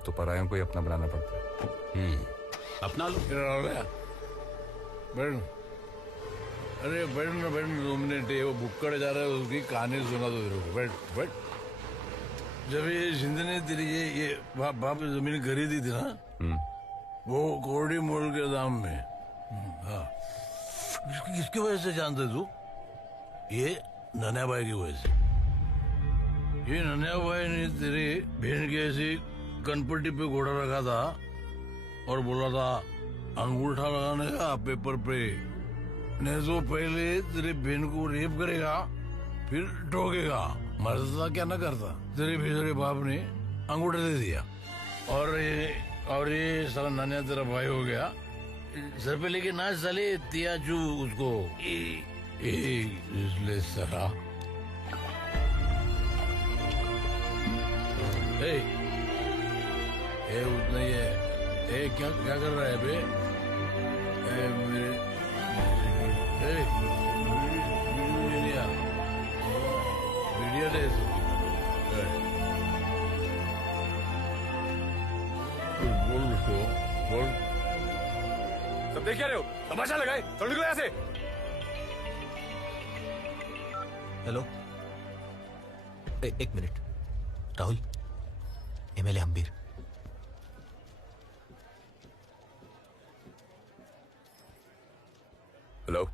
तो परायों को ही अपना बनाना पड़ता है। अपना लो। बैठ। अरे बैठ ना 2 मिनट। वो बुक्कड़ जा रहा है, उसकी कहानी सुना दो तेरे को। बैठ बैठ। जब ये जिंदगी ने तेरी ये बाप जमीन खरीदी थी ना, वो कोरडी मोल के दाम में। हाँ, किसकी वजह से जानते तू? ये नन्या भाई की वजह से। ये नन्या भाई ने तेरी बहन की ऐसी कनपट्टी पे घोड़ा रखा था और बोला था अंगूठा लगाने का पेपर पे, नहीं तो पहले तेरी बहन को रेप करेगा फिर ठोकेगा। मरता क्या ना करता। तेरे भेजरे बाप ने अंगूठा दे दिया और ये साला नन्या तेरा भाई हो गया। सर पे लेके नाच साले तियाचू उसको। इसलिए सरा उतना ही है। क्या कर रहा है बे? मीडिया डे बोल उसको, बोल। सब देख क्या रहे हो? तमाशा लगाए, चल निकलो यहाँ से। हेलो, एक minute. Rahul, MLA Hambir. Hello.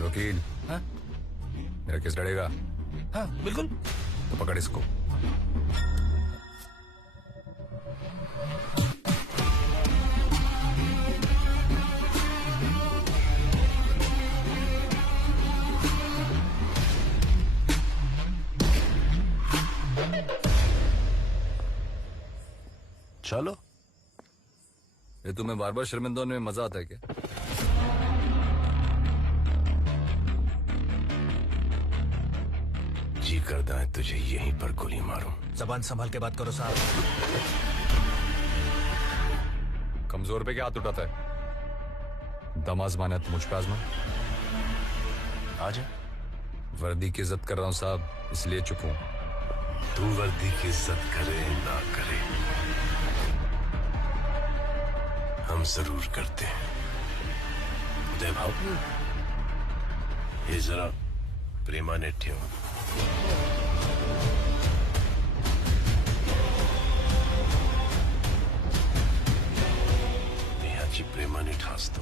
वकील। हाँ? मेरा केस लड़ेगा? हाँ बिल्कुल। तो पकड़ इसको। चलो। ये तुम्हें बार बार शर्मिंदा होने में मजा आता है क्या? जी करता है तुझे यहीं पर गोली मारूं। जबान संभाल के बात करो साहब। कमजोर पे क्या हाथ उठाता है? दम आजमाना है तो मुझ पे आजमा। आजा। वर्दी की इज्जत कर रहा हूं साहब, इसलिए चुप हूं। तू वर्दी की इज्जत करे ना करे, हम जरूर करते हैं। उदय भाऊ, ये जरा प्रेमाने ठेव। नेहाची प्रेमाने ठासतो।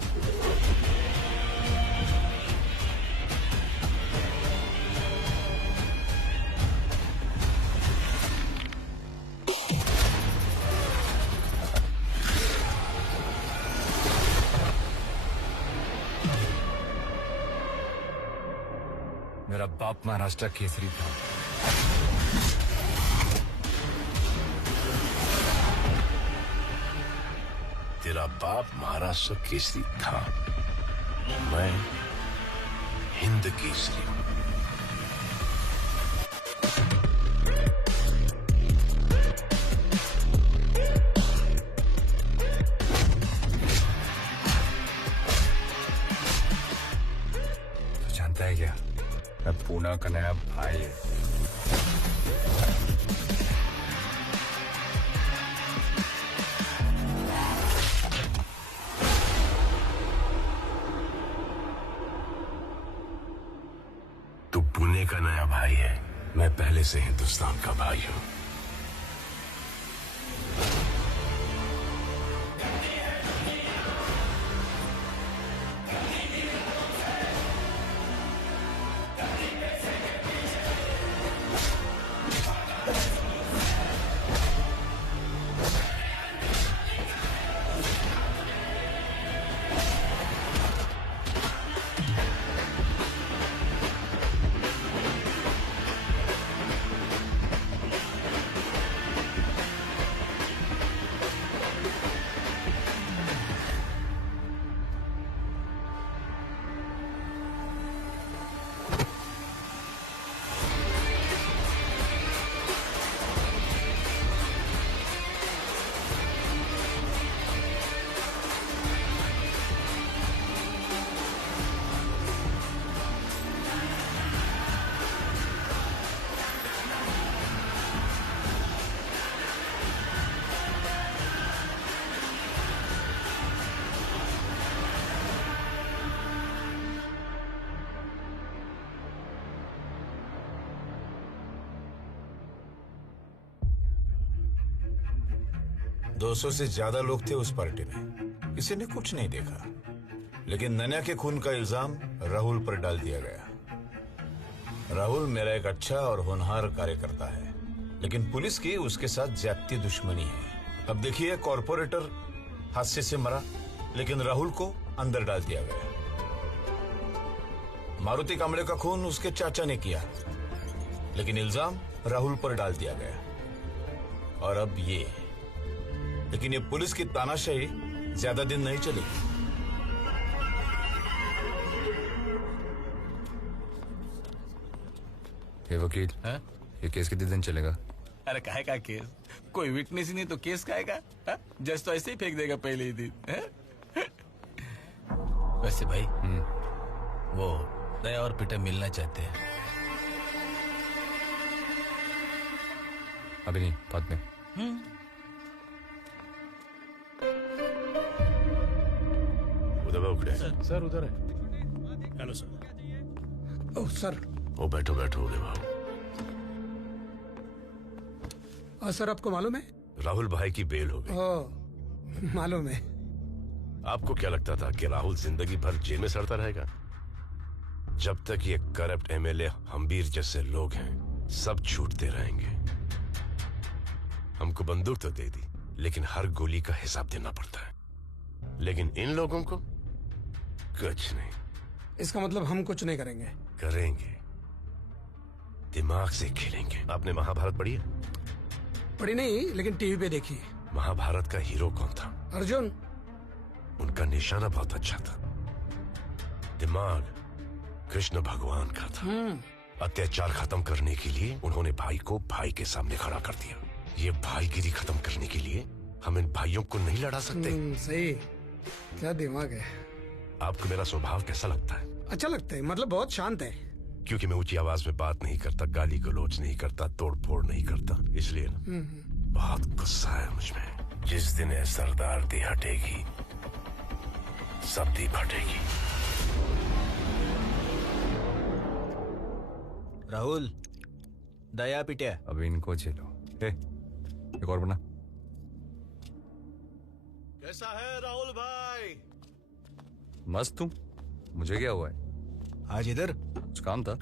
मेरा बाप महाराष्ट्र केसरी था। तेरा बाप महाराष्ट्र केसरी था, मैं हिंद केसरी हूं। तो जानता है क्या, मैं पूना का नया भाई है। तू पुणे का नया भाई है, मैं पहले से हिंदुस्तान का भाई हूं। दो 200 से ज्यादा लोग थे उस पार्टी में, किसी ने कुछ नहीं देखा, लेकिन नन्या के खून का इल्जाम राहुल पर डाल दिया गया। राहुल मेरा एक अच्छा और होनहार कार्यकर्ता है, लेकिन पुलिस की उसके साथ ज्यादती दुश्मनी है। अब देखिए, कॉर्पोरेटर हादसे से मरा, लेकिन राहुल को अंदर डाल दिया गया। मारुति कांबळे का खून उसके चाचा ने किया, लेकिन इल्जाम राहुल पर डाल दिया गया। और अब ये, लेकिन ये पुलिस की तानाशाही ज्यादा दिन नहीं चलेगी। ये वकील, ये केस कितने दिन चलेगा? अरे काहे का केस? कोई विटनेस ही नहीं तो केस काहे का? जज तो ऐसे ही फेंक देगा पहले ही दिन। वैसे भाई, वो दया और पीटर मिलना चाहते हैं। अभी नहीं, बाद में। उधर सर उधर है। Hello sir. Oh sir. ओ बैठो बैठो उदय बाबू। सर आपको मालूम है, राहुल भाई की बेल हो गई। ओह मालूम है। आपको क्या लगता था कि राहुल जिंदगी भर जेल में सड़ता रहेगा? जब तक ये करप्ट एमएलए हम्बीर जैसे लोग हैं, सब छूटते रहेंगे। हमको बंदूक तो दे दी, लेकिन हर गोली का हिसाब देना पड़ता है। लेकिन इन लोगों को कुछ नहीं। इसका मतलब हम कुछ नहीं करेंगे? करेंगे, दिमाग से खेलेंगे। आपने महाभारत पढ़ी है? पढ़ी नहीं, लेकिन टीवी पे देखी है। महाभारत का हीरो कौन था? अर्जुन। उनका निशाना बहुत अच्छा था। दिमाग कृष्ण भगवान का था। अत्याचार खत्म करने के लिए उन्होंने भाई को भाई के सामने खड़ा कर दिया। ये भाईगिरी खत्म करने के लिए हम इन भाइयों को नहीं लड़ा सकते। सही, क्या दिमाग है। आपको मेरा स्वभाव कैसा लगता है? अच्छा लगता है, मतलब बहुत शांत है। क्योंकि मैं ऊंची आवाज में बात नहीं करता, गाली गलौज नहीं करता, तोड़ फोड़ नहीं करता, इसलिए ना बहुत गुस्सा है मुझ में। जिस दिन ये सरदारदी हटेगी, सब दी फटेगी। राहुल, दया पिटिया। अब इनको झेलो। एक और बना। कैसा है राहुल भाई? मस्त हूँ। मुझे क्या हुआ है? आज इधर कुछ काम था।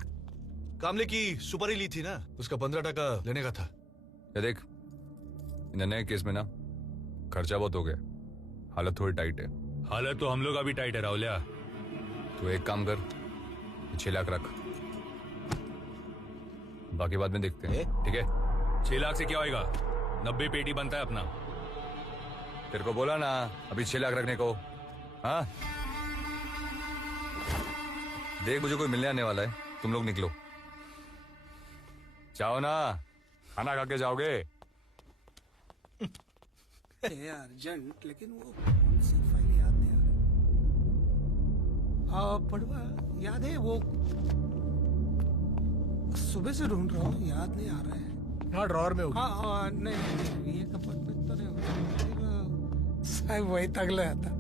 कामले की सुपारी ली थी ना, उसका 15% लेने का था। ये देख, इन नए केस में ना खर्चा बहुत हो गया, हालत थोड़ी टाइट है। हालत तो हम लोग अभी टाइट है राहुलिया। तो एक काम कर, 6 लाख रख। बाकी बाद में देखते हैं, ठीक है? 6 लाख से क्या होएगा? 90 पेटी बनता है अपना। तेरे को बोला ना अभी 6 लाख रखने को। हाँ देख, मुझे कोई मिलने आने वाला है, तुम लोग निकलो। जाओ ना, खाना खा के जाओगे। अर्जेंट, लेकिन वो सी फाइल याद नहीं आ रही। हाँ पढ़वा याद है, वो सुबह से ढूंढ रहा हूँ, याद नहीं आ रहा है। हाँ ड्रॉर में होगी। हाँ नहीं ये कंपार्टमेंट तो नहीं होगा साहब, वही तगले आता।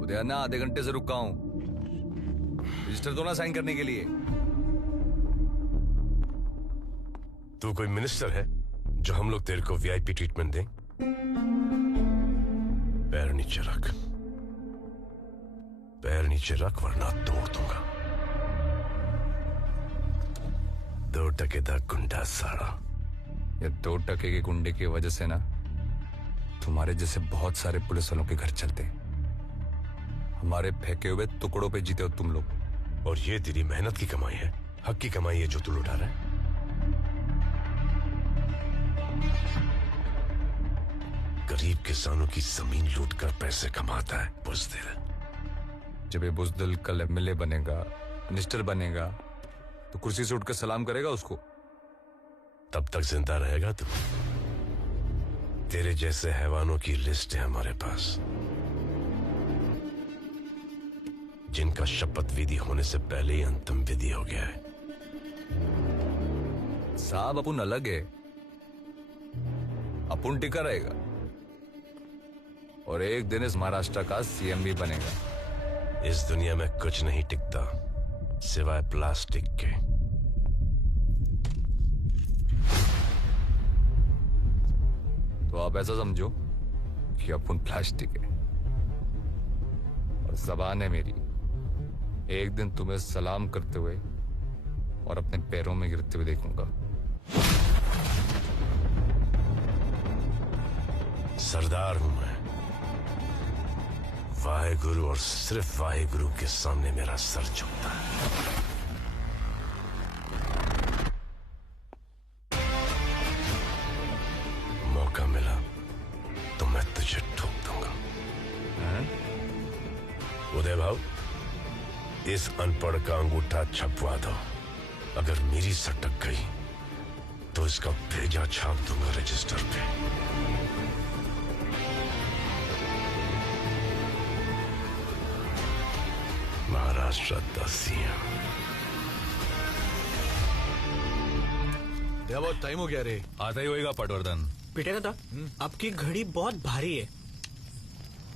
उधर ना आधे घंटे से रुका हूं, रजिस्टर दो ना साइन करने के लिए। तू कोई मिनिस्टर है जो हम लोग तेरे को वीआईपी ट्रीटमेंट दें? पैर नीचे रख, पैर नीचे रख वरना तोड़ दूंगा। 2 टके का गुंडा साड़ा। ये 2 टके के गुंडे की वजह से ना तुम्हारे जैसे बहुत सारे पुलिस वालों के घर चलते हैं। हमारे फेंके हुए टुकड़ों पे जीते हो तुम लोग। और ये तेरी मेहनत की कमाई है, हक की कमाई है जो तू लुटा रहा है। गरीब किसानों की जमीन लूटकर पैसे कमाता है बुज़दिल। जब ये बुज़दिल कल एमएलए बनेगा, मिनिस्टर बनेगा, तो कुर्सी से उठकर सलाम करेगा उसको। तब तक जिंदा रहेगा तू। तेरे जैसे हैवानों की लिस्ट है हमारे पास, जिनका शपथ विधि होने से पहले ही अंतिम विधि हो गया है। साहब अपन अलग है, अपन टिका रहेगा और एक दिन इस महाराष्ट्र का सीएम भी बनेगा। इस दुनिया में कुछ नहीं टिकता सिवाय प्लास्टिक के। तो आप ऐसा समझो कि अपन प्लास्टिक है और ज़बान है मेरी। एक दिन तुम्हें सलाम करते हुए और अपने पैरों में गिरते हुए देखूंगा। सरदार हूं मैं, वाहेगुरु और सिर्फ वाहेगुरु के सामने मेरा सर झुकता है। मौका मिला तो मैं तुझे ठोक दूंगा। उदय भाव, इस अनपढ़ का अंगूठा छपवा दो। अगर मेरी सटक गई तो इसका भेजा छाप दूंगा रजिस्टर पे। महाराष्ट्र का सीएम। क्या बहुत टाइम हो गया रे? आता ही होएगा पटवर्धन। पीटे दादा, आपकी घड़ी बहुत भारी है।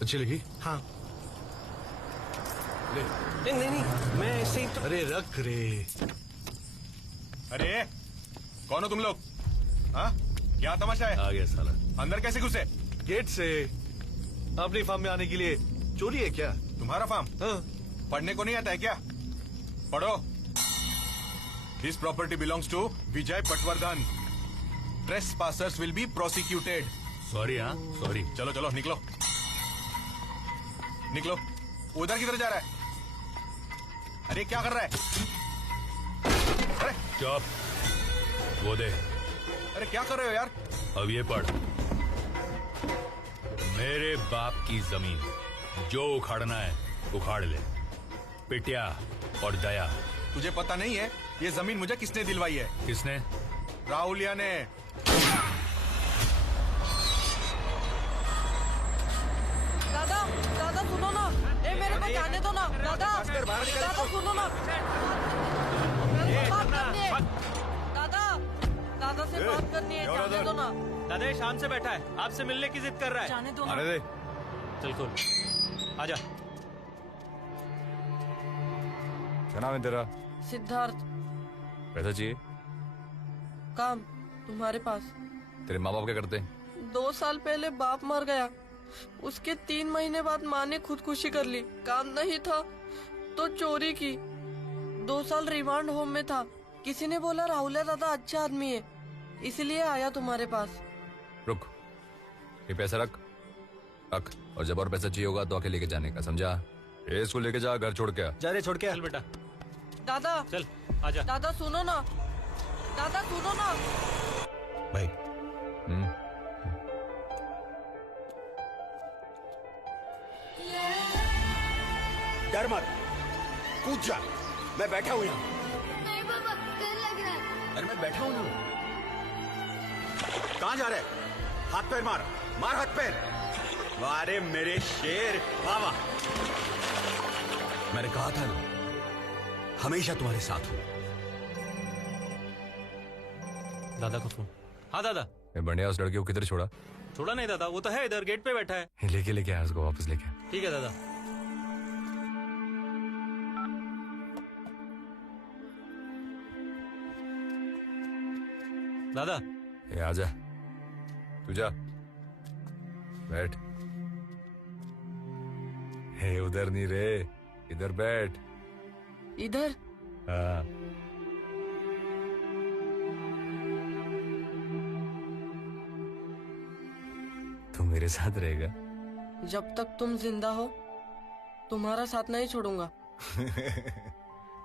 अच्छी लगी? हाँ। ले। नहीं, मैं ऐसे ही तो। अरे रख रे। अरे कौन हो तुम लोग? हाँ क्या तमाशा है? आ गया साला। अंदर कैसे घुसे? गेट से। अपनी फार्म में आने के लिए चोरी है क्या? तुम्हारा फार्म? हाँ। पढ़ने को नहीं आता है क्या? पढ़ो। This property belongs to Vijay Patwardhan. Trespassers will be prosecuted. Sorry. हाँ सॉरी। चलो चलो निकलो निकलो। उधर किधर जा रहा है? अरे क्या कर रहा है? अरे चुप, वो दे। अरे क्या कर रहे हो यार? अब ये पढ़। मेरे बाप की जमीन जो उखाड़ना है उखाड़ ले। पिटिया और दया। तुझे पता नहीं है ये जमीन मुझे किसने दिलवाई है? किसने? राहुलिया ने। दादा दादा सुनो ना, ए मेरे को जाने दो ना। दादा दादा सुनो ना, बात करनी है। दादा दादा से बात करनी है, जाने दो ना। दादा ये शाम से बैठा है, आपसे मिलने की जिद कर रहा है। जाने दो ना। अरे दे। चल खोल, आजा। क्या नाम है तेरा? सिद्धार्थ। पैसा चाहिए? काम तुम्हारे पास। तेरे माँ बाप क्या करते हैं? 2 साल पहले बाप मर गया, उसके 3 महीने बाद माँ ने खुदकुशी कर ली। काम नहीं था तो चोरी की। 2 साल रिमांड होम में था। किसी ने बोला राहुल दादा अच्छा आदमी है, इसलिए आया तुम्हारे पास। रुक, ये पैसा रख, रख, और जब और पैसा चाहिए होगा तो आके लेके जाने का, समझा? इसको लेके जा, घर छोड़ के आ। जा रे, छोड़ के आ। चल बेटा दादा चल आजा। दादा सुनो ना, दादा सुनो ना। भाई डर मत, कूद जा, मैं बैठा हूं यहाँ। नहीं पापा, डर लग रहा है। अरे मैं बैठा हूं ना। कहां जा रहे? हाथ पैर मार, मार हाथ पैर। अरे मेरे शेर, बाबा, मैंने कहा था ना, हमेशा तुम्हारे साथ हूं। दादा को फोन। हाँ दादा। बढ़िया, उस लड़के को किधर छोड़ा? छोड़ा नहीं दादा, वो तो है इधर गेट पे बैठा है। लेके आया उसको, वापस लेके। ठीक है दादा। दादा ये आजा, तू जा, बैठ। हे उधर नहीं रे, इधर बैठ। इधर? हाँ। तू मेरे साथ रहेगा? जब तक तुम जिंदा हो तुम्हारा साथ नहीं छोड़ूंगा।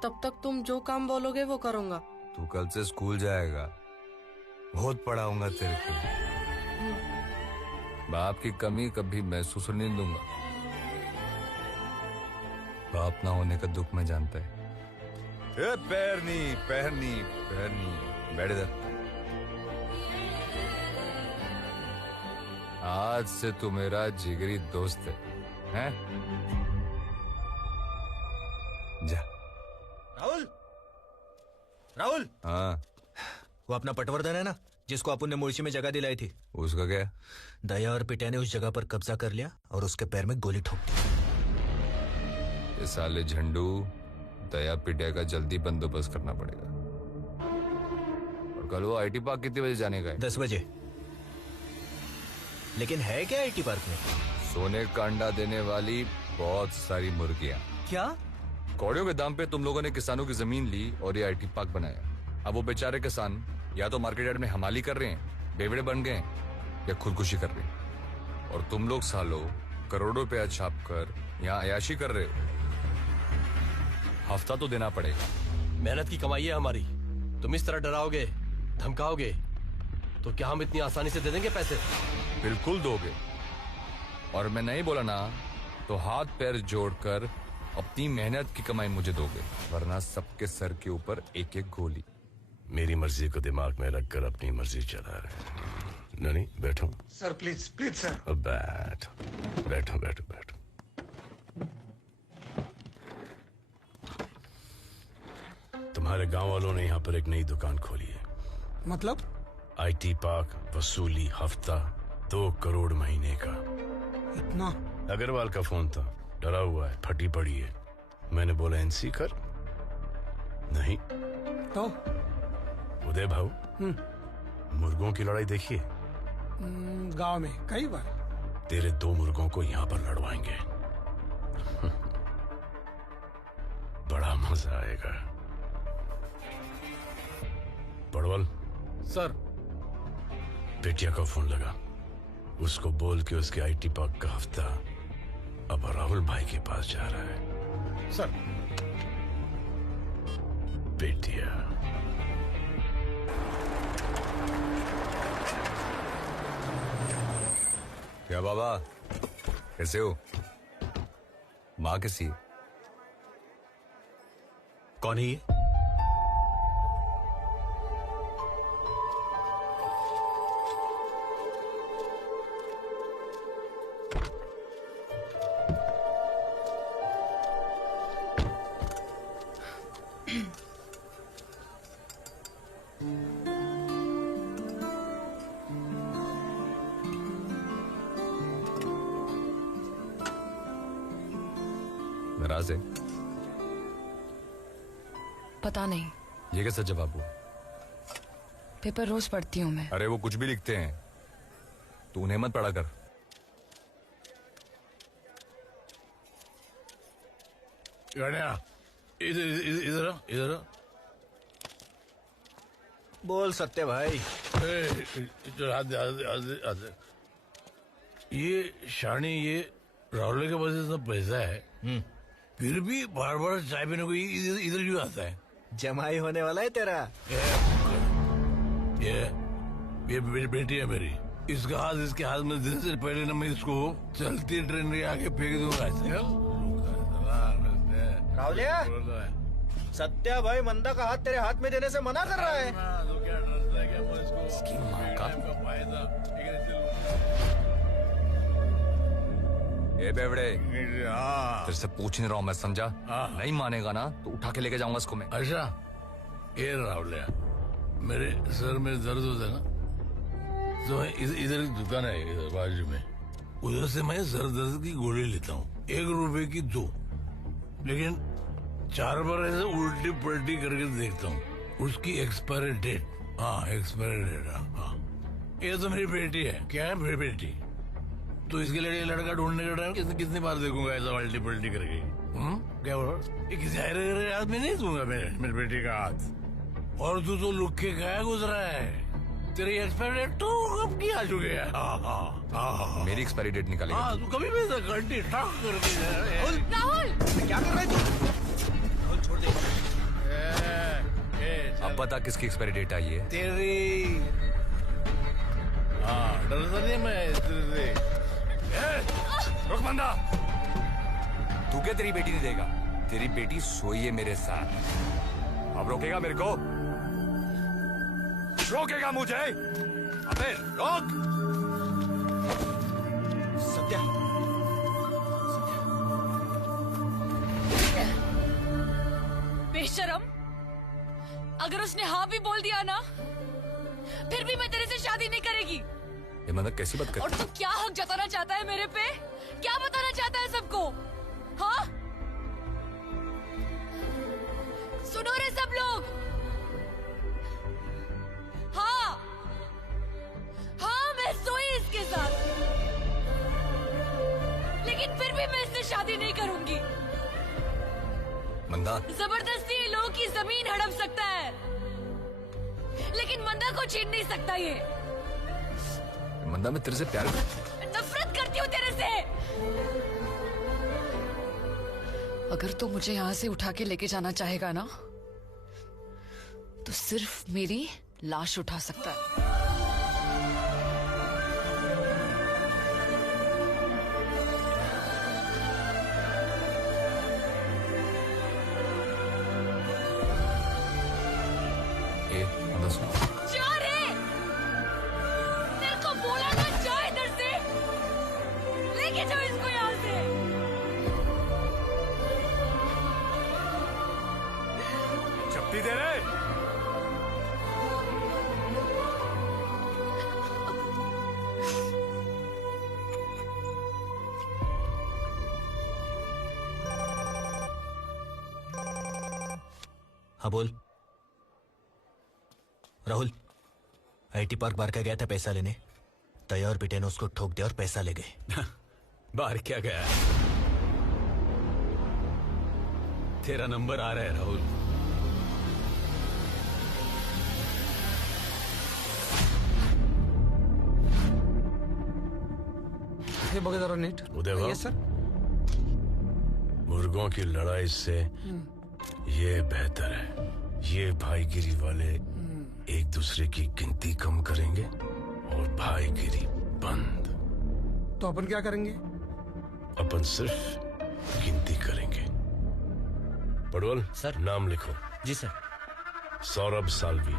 तब तक तुम जो काम बोलोगे वो करूंगा। तू कल से स्कूल जाएगा, बहुत पढ़ाऊंगा तेरे को। बाप की कमी कभी महसूस नहीं दूंगा। बाप ना होने का दुख मैं जानता है। पैर नहीं, बैठ इधर। आज से तू मेरा जिगरी दोस्त है? जा। राहुल। हाँ। वो अपना पटवर्धन है ना, जिसको अपन ने मुर्शी में जगह दिलाई थी, उसका क्या? दया और पिटिया ने उस जगह पर कब्जा कर लिया और उसके पैर में गोली ठोक दी। ये साले झंडू दया पिटिया का जल्दी बंदोबस्त करना पड़ेगा। और कल वो आईटी पार्क कितने बजे जाने का है? 10 बजे। लेकिन है क्या आईटी पार्क में? सोने का अंडा देने वाली बहुत सारी मुर्गियां। क्या? कौड़ियों के दाम पे तुम लोगों ने किसानों की जमीन ली और ये आईटी पार्क बनाया। अब वो बेचारे किसान या तो मार्केट यार्ड में हमाली कर रहे हैं, बेवड़े बन गए हैं, या खुदकुशी कर रहे हैं। और तुम लोग सालों करोड़ों रुपया छाप कर यहाँ अयाशी कर रहे हो। हफ्ता तो देना पड़ेगा। मेहनत की कमाई है हमारी, तुम इस तरह डराओगे, धमकाओगे तो क्या हम इतनी आसानी से दे देंगे पैसे? बिल्कुल दोगे। और मैं नहीं बोला ना तो हाथ पैर जोड़कर अपनी मेहनत की कमाई मुझे दोगे, वरना सबके सर के ऊपर एक एक गोली। मेरी मर्जी को दिमाग में रखकर अपनी मर्जी चला रहे। नहीं, बैठो सर, प्लीज प्लीज सर। अब बैठो। तुम्हारे गांव वालों ने यहाँ पर एक नई दुकान खोली है। मतलब? आईटी पार्क, वसूली हफ्ता 2 करोड़ महीने का। इतना? अग्रवाल का फोन था, डरा हुआ है, फटी पड़ी है। मैंने बोला एनसी कर, नहीं तो उदय भाऊ, मुर्गों की लड़ाई देखिए। गांव में कई बार। तेरे 2 मुर्गों को यहाँ पर लड़वाएंगे। बड़ा मजा आएगा। पड़वल सर। बेटिया का फोन लगा, उसको बोल के उसके आईटी पार्क का हफ्ता अब राहुल भाई के पास जा रहा है। सर। बेटिया, क्या बाबा, कैसे हो? माँ कैसी है? कौन है ये? नाराज है? पता नहीं, ये कैसा जवाब हुआ? पेपर रोज पढ़ती हूँ मैं। अरे वो कुछ भी लिखते हैं, तू उन्हें मत पढ़ा कर। इधर बोल सत्य भाई। ये शानी, ये राहुल के पास इतना पैसा है, फिर भी बार बार चाय पीने को इधर क्यों आता है? जमाई होने वाला है तेरा। ये बेटी है मेरी, इसका हाथ इसके हाथ में देने से पहले ना मैं इसको चलती ट्रेन के आगे फेंक दूंगा। राहुलिया, सत्या भाई मंदा का हाथ तेरे हाथ में देने से मना कर रहा है। इसकी माँ का। ए बेवड़े, तेरे से पूछ नहीं रहा हूँ मैं, समझा? नहीं मानेगा ना तो उठा के लेके जाऊंगा इसको मैं। अच्छा, ये राहुलिया, मेरे सर में दर्द होता है ना, तो इधर एक दुकान है इधर बाजू में, उधर से मैं सर दर्द की गोली लेता हूँ, 1 रुपए की 2, लेकिन 4 बार ऐसे उल्टी पलटी करके देखता हूँ, उसकी एक्सपायरी डेट, हाँ एक्सपायरी डेट, हाँ। ये तो मेरी बेटी है। क्या है मेरी बेटी? तो इसके लिए लड़का ढूंढने का टाइम कितनी बार देखूंगा ऐसा उल्टी पलटी करके? क्या बोल रहा? ये किसी हरे हाथ में नहीं दूंगा मेरी बेटी का हाथ। और तू तो लुक के गया गुजरा है, तेरी एक्सपायरी डेट तो कब की आ चुकी है? मेरी एक्सपायरी डेट निकालेगा? हाँ, तू कभी भी घंटी टक करके। राहुल, क्या कर रहा है तू? छोड़ दे। अब बता किसकी एक्सपायरी डेट आई है? तेरी। हाँ, डरता नहीं मैं तेरे से। रुक बंदा, तू क्या तेरी बेटी नहीं देगा? तेरी बेटी सोई है मेरे साथ। अब रोकेगा मेरे को? रोकेगा मुझे? अबे रोक! सत्या, बेशरम, अगर उसने हाँ भी बोल दिया ना, फिर भी मैं तेरे से शादी नहीं करेगी। ये मतलब कैसी बात कर? और तू क्या हक जताना चाहता है मेरे पे? क्या बताना चाहता है सबको? हाँ, सुनो रे सब लोग। हाँ हाँ, मैं सोई इसके साथ, लेकिन फिर भी मैं इससे शादी नहीं करूंगी। मंदा, जबरदस्ती लोगों की जमीन हड़प सकता है, लेकिन मंदा को छीन नहीं सकता। ये मंदा, मैं तेरे से प्यार नफरत करती हूँ तेरे से। अगर तू मुझे यहाँ से उठा के लेके जाना चाहेगा ना, तो सिर्फ मेरी लाश उठा सकता है। जा रे, तेरे को बोला ना, जा इधर से, लेके जाओ इसको यहाँ से। चपटी दे रहे। हाँ बोल। राहुल, आईटी पार्क बार का गया था पैसा लेने, तैयार और पिटे ने उसको ठोक दिया और पैसा ले गए। बाहर क्या गया? तेरा नंबर आ रहा है राहुल। हे बघा जरा नीट। उदय यस सर। मुर्गों की लड़ाई से ये बेहतर है, ये भाईगिरी वाले एक दूसरे की गिनती कम करेंगे और भाईगिरी बंद। तो अपन क्या करेंगे? अपन सिर्फ गिनती करेंगे। पडवल सर, नाम लिखो। जी सर। सौरभ साल्वी,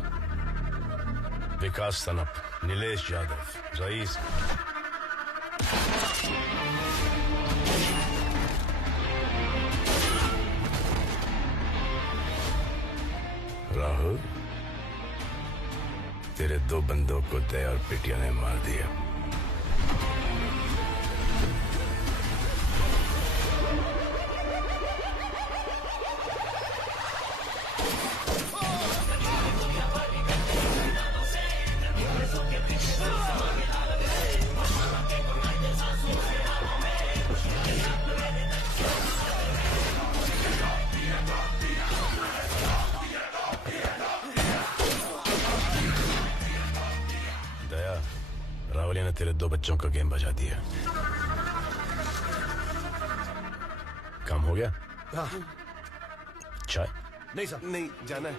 विकास सनप, नीलेश यादव, रईस। राहुल, तेरे 2 बंदों को दया और पिटिया ने मार दिया। रावलिया ने तेरे 2 बच्चों का गेम बजा दिया। काम हो गया? हाँ। चाय? नहीं साहब, नहीं जाना है।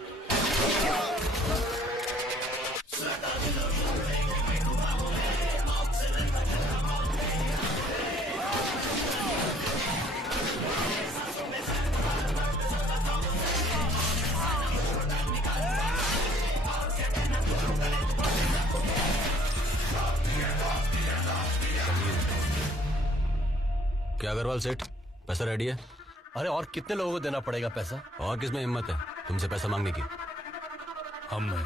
क्या अग्रवाल सेठ, पैसा रेडी है? अरे और कितने लोगों को देना पड़ेगा पैसा? और किसमें हिम्मत है तुमसे पैसा मांगने की? हम में।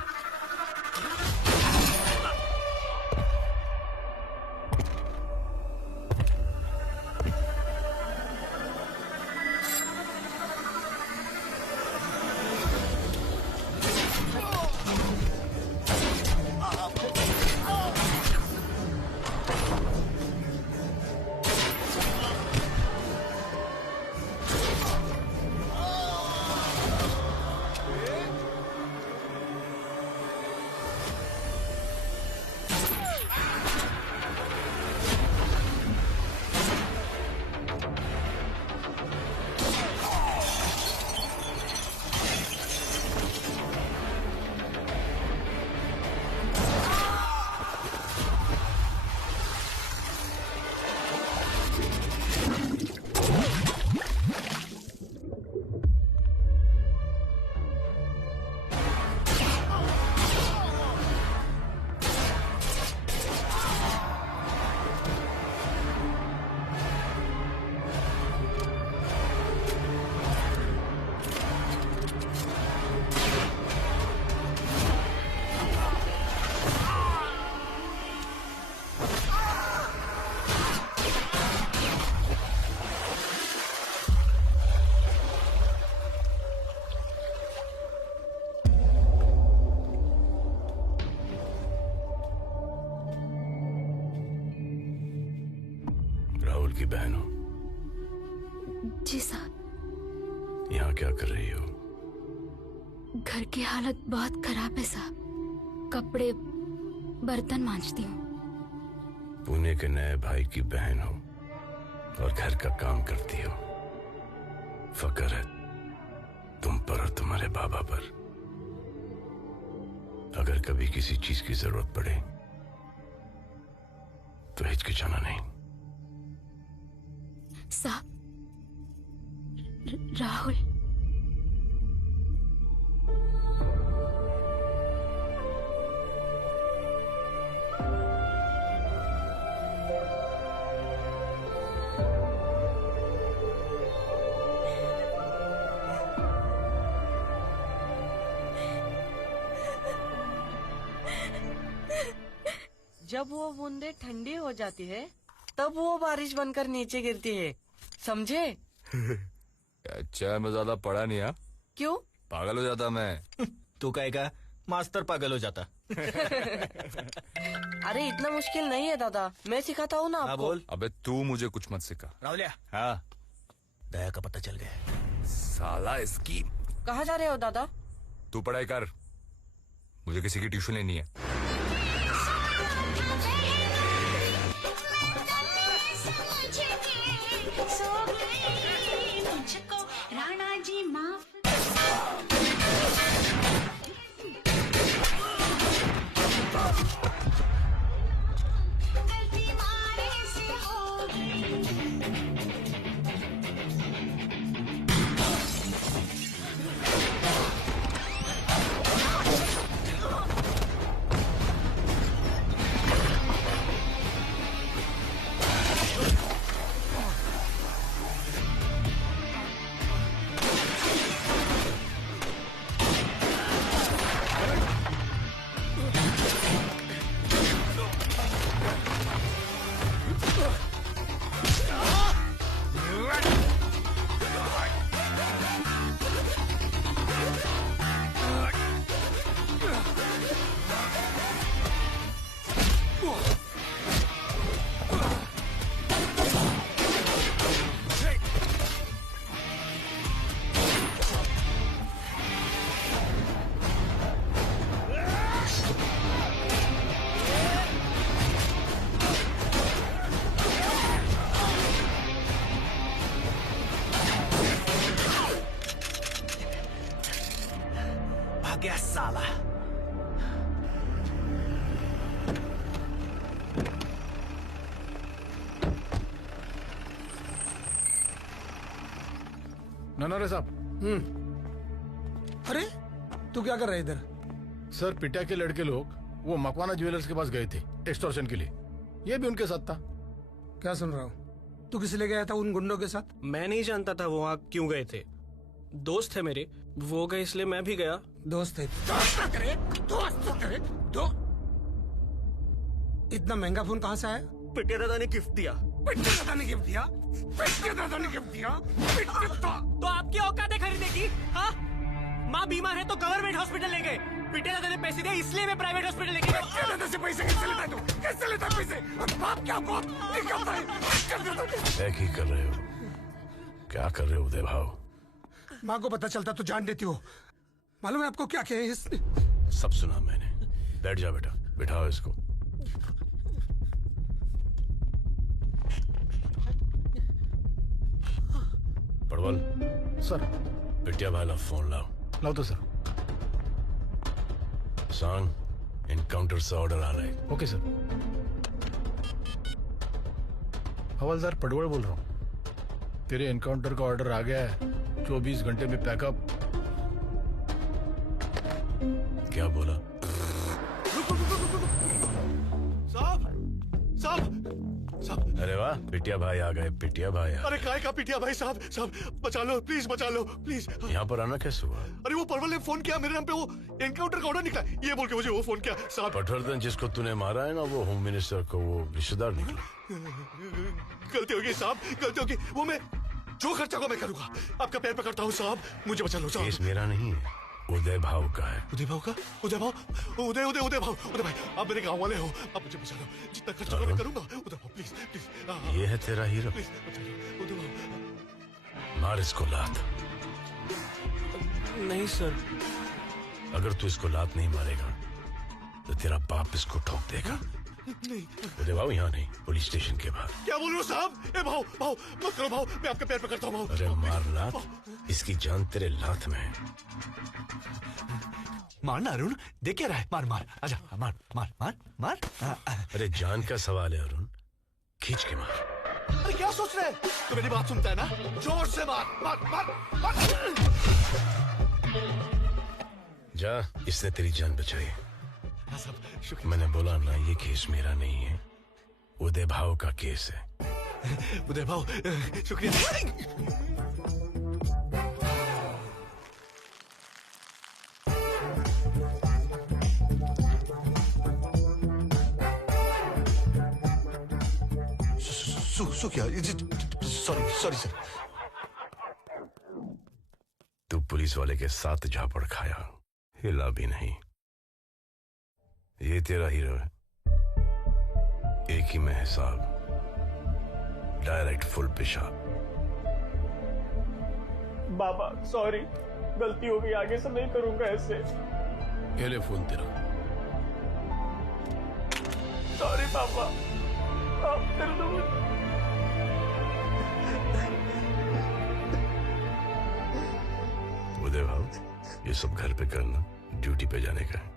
राहुल की बहन हो? जी साहब। यहाँ क्या कर रही हो? घर की हालत बहुत खराब है साहब, कपड़े बर्तन मांजती हूँ। पुणे के नए भाई की बहन हो और घर का काम करती हो। फकर है तुम पर और तुम्हारे बाबा पर। अगर कभी किसी चीज की जरूरत पड़े तो हिचकिचाना नहीं। साहब, राहुल जब वो बूंदे ठंडी हो जाती है तब वो बारिश बनकर नीचे गिरती है, समझे? चाय में ज्यादा पड़ा नहीं। हाँ, क्यों? पागल हो जाता मैं। तू कहेगा मास्टर पागल हो जाता। अरे इतना मुश्किल नहीं है दादा, मैं सिखाता हूँ ना आपको। बोल। अबे तू मुझे कुछ मत सिखा। रावलिया, हाँ, दया का पता चल गया। साला इसकी। कहाँ जा रहे हो दादा? तू पढ़ाई कर, मुझे किसी की ट्यूशन लेनी है। ननोरे साहब। अरे तू क्या कर रहा है इधर? सर पिटिया के लड़के लोग वो मकवाना ज्वेलर्स के पास गए थे एक्सटॉर्शन के लिए, ये भी उनके साथ था। क्या सुन रहा हूँ? तू किस लिए गया था उन गुंडों के साथ? मैं नहीं जानता था वो वहाँ क्यों गए थे। दोस्त है मेरे, वो गए इसलिए मैं भी गया। दोस्त है? इतना महंगा फोन कहाँ से आया? पिटिया दादा ने गिफ्ट दिया। पिटिया दादा ने गिफ्ट दिया? पिटिया दादा ने गिफ्ट दिया? तो आपकी औकात है खरीदने की? हाँ, माँ बीमार है तो गवर्नमेंट हॉस्पिटल ले गए। पिटिया दादा ने पैसे दिए इसलिए मैं प्राइवेट हॉस्पिटल लेके गया। पिटिया दादा से पैसे कैसे लेता है तू? कैसे लेता है पैसे? और बाप क्या बाप नहीं करता है? क्या कर रहे हो? क्या कर रहे हो उदय भाव? माँ को पता चलता तो जान देती हो। मालूम है आपको क्या कहे इसने? सब सुना मैंने। बैठ जा बेटा, बिठाओ इसको। पड़वल सर। पिटिया वाला फोन लाओ। लाओ तो सर। सांग एनकाउंटर से ऑर्डर आ रहा है। Okay sir. हवलदार पडवल बोल रहा हूँ। तेरे एनकाउंटर का ऑर्डर आ गया है, 24 घंटे में पैकअप। क्या बोला? साहब साहब। अरे वाह, पिटिया भाई आ गए। पिटिया भाई अरे काय का पिटिया भाई? साहब साहब बचा लो प्लीज, बचा लो प्लीज। यहाँ पर आना कैसे हुआ? अरे वो परवल ने फोन किया मेरे नाम पे, वो एनकाउंटर का ऑर्डर निकला, ये बोल के मुझे वो फोन किया साहब। पटवर्धन जिसको तूने मारा है ना, वो होम मिनिस्टर को वो रिश्तेदार निकला। गलती होगी साहब, गलती होगी। वो मैं जो खर्चा को मैं करूंगा, आपका पैर पकड़ता हूँ साहब, मुझे बचा लो साहब। केस मेरा नहीं है, उदय भाव का है। उदय भाव का? उदय भाव? उदय उदय उदय भाव। उदय भाई आप मेरे गाँव वाले हो, आप मुझे बचा लो। जितना खर्चा को मैं करूंगा। उदय भाव प्लीज प्लीज। ये है तेरा हीरो? प्लीज बचा लो उदय भाव। मार इसको लात। नहीं सर। अगर तू इसको लात नहीं मारेगा तो तेरा बाप इसको ठोक देगा। नहीं उदय भाव यहाँ नहीं, पुलिस स्टेशन के बाहर। क्या बोल रहे हो साहब? ए भाव भाव मत करो भाव, मैं आपका पैर पकड़ता हूँ भाव। अरे मार लात, इसकी जान तेरे लात में है। मारना अरुण, देख क्या रहा है? मार मार, आजा मार मार मार मार। अरे जान का सवाल है अरुण, खींच के मार। अरे क्या सोच रहे हैं? तो मेरी बात सुनता है ना? जोर से मार मार मार मार। जा, इसने तेरी जान बचाई। मैंने बोला ना, ये केस मेरा नहीं है, उदय भाव का केस है। उदय भाव शुक्रिया। Sorry sorry sir. तू पुलिस वाले के साथ झापड़ खाया, हिला भी नहीं। ये तेरा हीरो है, एक ही में हिसाब, डायरेक्ट फुल पेशाब। बाबा सॉरी, गलती हो गई, आगे से नहीं करूंगा ऐसे। ये ले फोन तेरा। सॉरी पापा, आप कर दो। उदय भाव, ये सब घर पे करना, ड्यूटी पे जाने का है।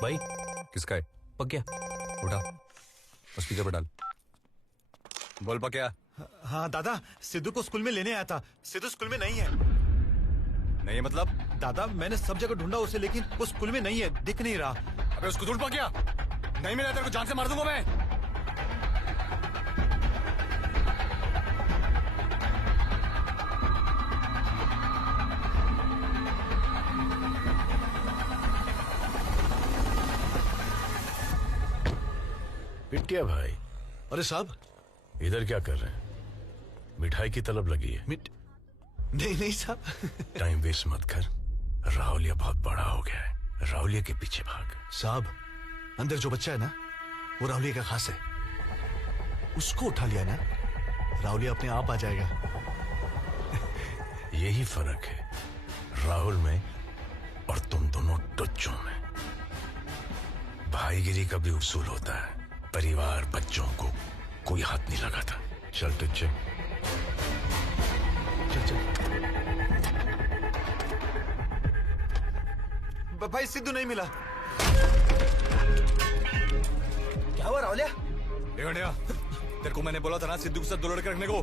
भाई किसका है? पक्या उठा, स्पीकर पर डाल। बोल पक्या। हाँ दादा, सिद्धू को स्कूल में लेने आया था। सिद्धू स्कूल में नहीं है। नहीं है मतलब? दादा मैंने सब जगह ढूंढा उसे, लेकिन वो स्कूल में नहीं है, दिख नहीं रहा। अबे उसको ढूंढ पक्या, नहीं मिला तेरे को जान से मार दूंगा मैं। पिटिया भाई। अरे साहब, इधर क्या कर रहे हैं? मिठाई की तलब लगी है? नहीं नहीं साहब। टाइम वेस्ट मत कर, राहुलिया बहुत बड़ा हो गया है, राहुलिया के पीछे भाग। साहब, अंदर जो बच्चा है ना, वो राहुलिया का खास है। उसको उठा लिया ना, राहुलिया अपने आप आ जाएगा। यही फर्क है राहुल में और तुम दोनों टुच्चों में। भाईगिरी का भी उसूल होता है, परिवार बच्चों को कोई हाथ नहीं लगाता। चल टुच्चे, चल चल। भाई सिद्धू नहीं मिला। क्या हुआ राहुलिया? तेरे को मैंने बोला था ना सिद्धू के साथ 2 लड़के रखने को,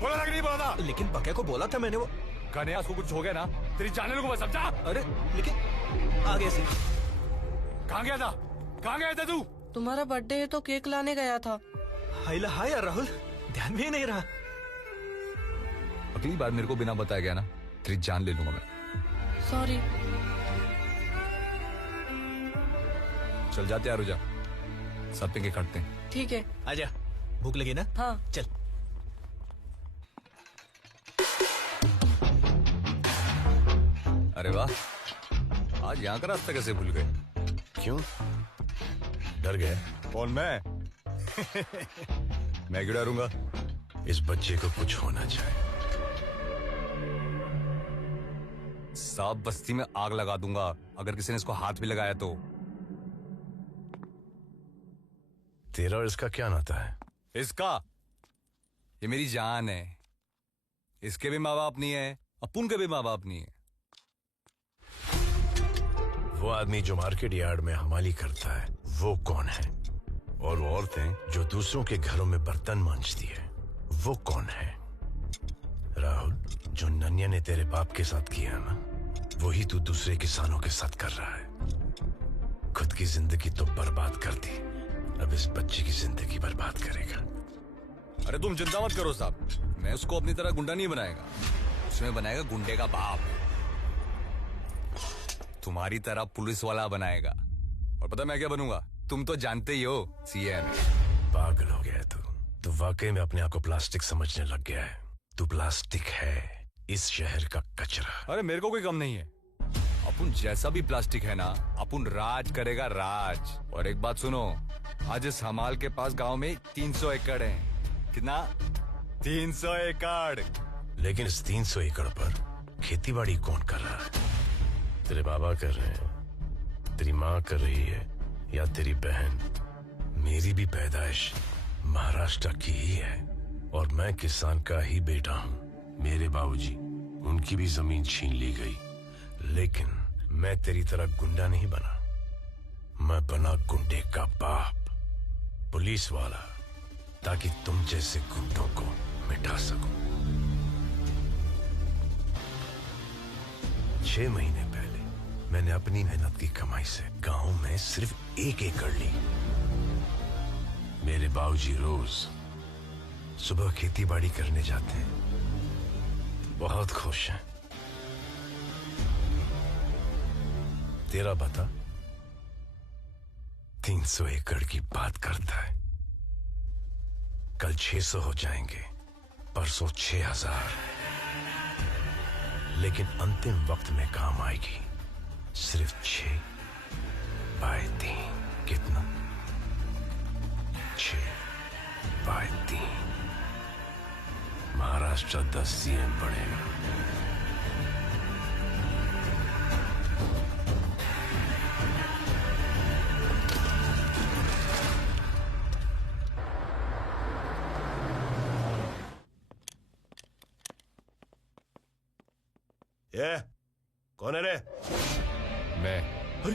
बोला था कि नहीं बोला था? लेकिन पक्के को बोला था मैंने वो। कन्हैया को कुछ हो गया ना तेरी जाने लगूंगा, समझा? अरे लेकिन आगे से कहाँ गया था? कहाँ गया था तू? तुम्हारा बर्थडे है तो केक लाने गया था। हाइला हाय यार राहुल, ध्यान में ही नहीं रहा। अगली बार मेरे को बिना बताया गया ना तेरी जान ले लूंगा मैं। सॉरी। चल जाते हैं आरुजा, सब पिंके काटते हैं। ठीक है। आजा, भूख लगी ना? हाँ चल। अरे वाह, आज यहाँ का रास्ता कैसे भूल गए? क्यों? डर गए? कौन मैं? मैं क्यों डरूंगा? इस बच्चे को कुछ होना चाहिए। सब बस्ती में आग लगा दूंगा अगर किसी ने इसको हाथ भी लगाया तो। तेरा और इसका क्या नाता है? इसका? ये मेरी जान है। इसके भी माँ बाप नहीं है, अपुन के भी माँ बाप नहीं है। वो आदमी जो मार्केट यार्ड में हमाली करता है वो कौन है? और वो औरतें जो दूसरों के घरों में बर्तन मांजती है वो कौन है? राहुल, जो नन्या ने तेरे बाप के साथ किया ना वही तू दूसरे किसानों के साथ कर रहा है। खुद की जिंदगी तो बर्बाद कर दी, अब इस बच्चे की जिंदगी बर्बाद करेगा। अरे तुम चिंता मत करो साहब, मैं उसको अपनी तरह गुंडा नहीं बनाएगा, उसमें बनाएगा गुंडे का बाप। तुम्हारी तरह पुलिस वाला बनाएगा। और पता मैं क्या बनूंगा? तुम तो जानते ही हो, सीएम। पागल हो गया है तू वाकई में अपने आप को प्लास्टिक समझने लग गया है। तू प्लास्टिक है, इस शहर का कचरा। अरे मेरे को कोई कम नहीं है, अपुन जैसा भी प्लास्टिक है ना, अपुन राज करेगा राज। और एक बात सुनो, आज इस हमाल के पास गांव में 300 एकड़ है। कितना? 300 एकड़। लेकिन इस 300 एकड़ पर खेतीबाड़ी कौन कर रहा है? तेरे बाबा कर रहे हैं, तेरी माँ कर रही है, या तेरी बहन? मेरी भी पैदाइश महाराष्ट्र की ही है और मैं किसान का ही बेटा हूँ। मेरे बाबूजी, उनकी भी जमीन छीन ली गई, लेकिन मैं तेरी तरह गुंडा नहीं बना। मैं बना गुंडे का बाप, पुलिस वाला, ताकि तुम जैसे गुंडों को मिटा सकूं। 6 महीने पहले मैंने अपनी मेहनत की कमाई से गांव में सिर्फ 1 एकड़ ली। मेरे बाबूजी रोज सुबह खेती बाड़ी करने जाते हैं, बहुत खुश हैं। तेरा बता 300 एकड़ की बात करता है। कल 600 हो जाएंगे, परसों 6000, लेकिन अंतिम वक्त में काम आएगी सिर्फ 6/3। कितना? 6/3। महाराष्ट्र 10 सीएम बढ़ेगा। ये कौन है रे? मैं। अरे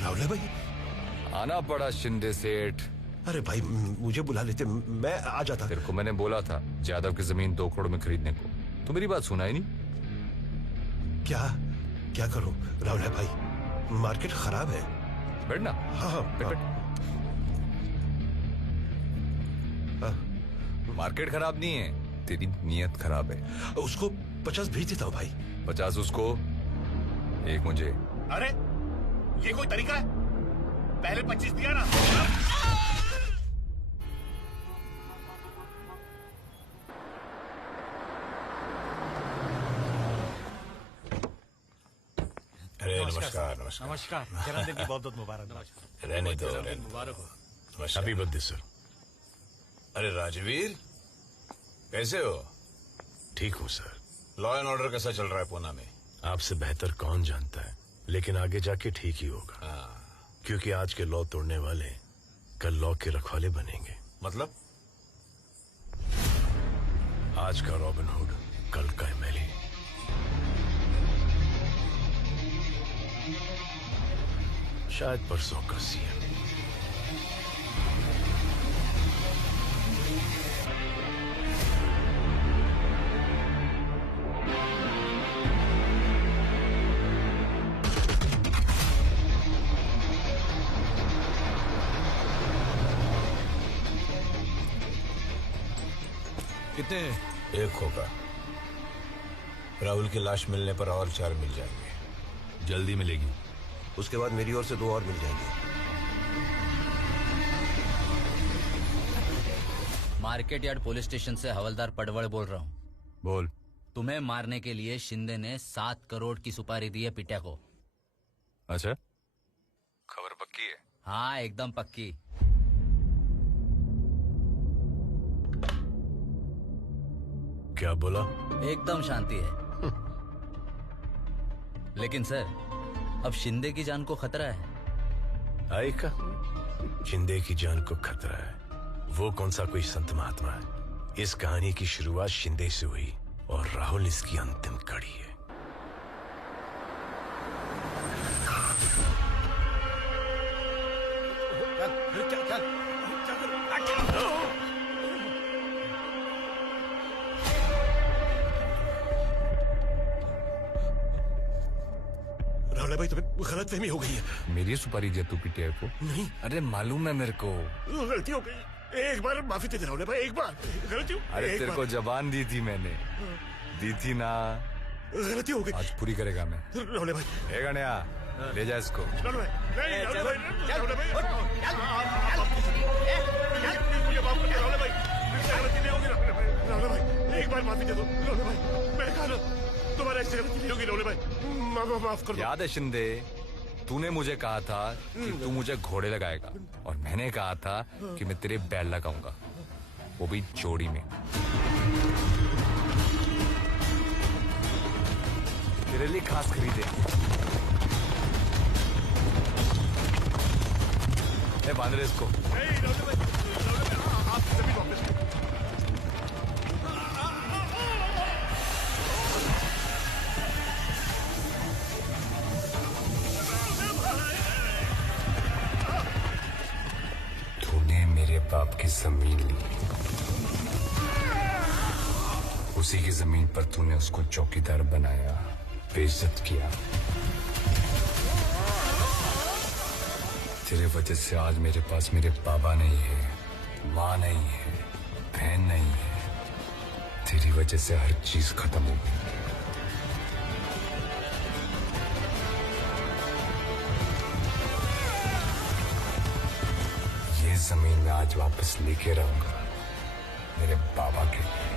राहुल है भाई। आना पड़ा शिंदे सेठ। अरे भाई मुझे बुला लेते, मैं आ जाता। तेरे को मैंने बोला था जादव की जमीन 2 करोड़ में खरीदने को, तो मेरी बात सुना ही नहीं। क्या करूं राहुल है भाई, मार्केट खराब है। बैठना। हाँ बैठ। मार्केट खराब नहीं है, तेरी नीयत खराब है। उसको 50 भेज देता हूँ भाई। 50 उसको, 1 मुझे। अरे ये कोई तरीका है? पहले 25 दिया ना। अरे नमस्कार। नमस्कार। नमस्कार। जन्मदिन की बहुत बहुत मुबारक। रहने दो, मुबारक हो। Happy birthday sir. अरे राजवीर, कैसे हो? ठीक हूँ सर। लॉ एंड ऑर्डर कैसा चल रहा है पूना में? आपसे बेहतर कौन जानता है, लेकिन आगे जाके ठीक ही होगा। क्योंकि आज के लॉ तोड़ने वाले कल लॉ के रखवाले बनेंगे। मतलब? आज का रॉबिन हुड कल का एमएलए। शायद परसों का सीएम। कितने हैं? एक होगा। राहुल की लाश मिलने पर और 4 मिल जाएंगे। जल्दी मिलेगी। उसके बाद मेरी ओर से 2 और मिल जाएंगे। मार्केट यार्ड पुलिस स्टेशन से हवलदार पडवल बोल रहा हूँ। बोल। तुम्हें मारने के लिए शिंदे ने 7 करोड़ की सुपारी दी है पिट्या को। अच्छा, खबर पक्की है? हाँ, एकदम पक्की। क्या बोला? एकदम शांति है। लेकिन सर, अब शिंदे की जान को खतरा है। आए का? शिंदे की जान को खतरा है? वो कौन सा कोई संत महात्मा है? इस कहानी की शुरुआत शिंदे से हुई और राहुल इसकी अंतिम कड़ी है। रावला भाई, तुम्हें गलतफहमी हो गई है। मेरी सुपारी दिया तू पिटिया को? नहीं। अरे मालूम है मेरे को। गलती हो गई। एक बार माफी दे दे रावला भाई, एक बार। गलती हो। अरे तेरे को जबान दी थी मैंने, दी थी ना। गलती हो गई। आज पूरी करेगा मैं। रावला भाई। ए गणिया, ले जा इसको। रावला भाई, नहीं, रावला भाई, रावला भाई, मुझे माफ कर दो रावला भाई। गलती नहीं होगी रावला भाई, एक बार माफी दे दो रावला भाई। मैं कहा ना, तुम्हारा ऐसी गलती नहीं होगी रावला भाई। माफ कर दो। याद है शिंदे, तूने मुझे कहा था कि तू मुझे घोड़े लगाएगा और मैंने कहा था कि मैं तेरे बैल लगाऊंगा, वो भी जोड़ी में। तेरे लिए खास खरीदे। बांध रहे इसको। आप जमीन वापस। तूने मेरे बाप की जमीन ली, उसी की जमीन पर तूने उसको चौकीदार बनाया, बेइज्जत किया। तेरे वजह से आज मेरे पास मेरे बाबा नहीं है, माँ नहीं है, बहन नहीं है। तेरी वजह से हर चीज खत्म हो गई। ये जमीन मैं आज वापस लेके रहूंगा, मेरे बाबा के लिए।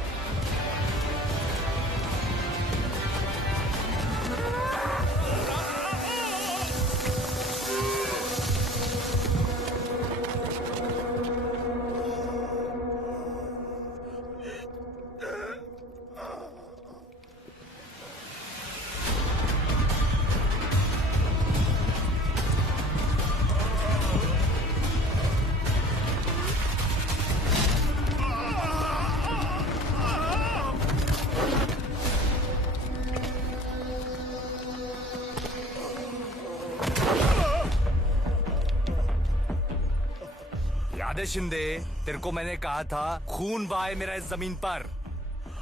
शिंदे, तेरे को मैंने कहा था खून बहाए मेरा इस जमीन पर,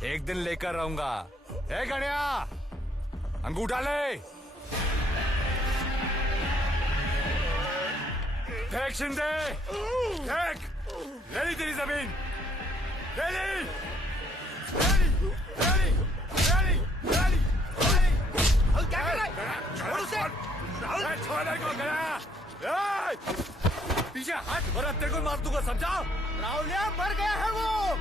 एक दिन लेकर रहूंगा। ए गणिया, अंगूठा ले। फेंक शिंदे, फेंक। ले ली तेरी जमीन, ले ली, ले ली, ले ली, ले ली, ले ली। क्या कर रहा है? छोड़ उसे। छोड़ को गणिया। पीछे हाथ भरा, तेरे को मार दूंगा, समझा? राहुलिया मर गया है वो।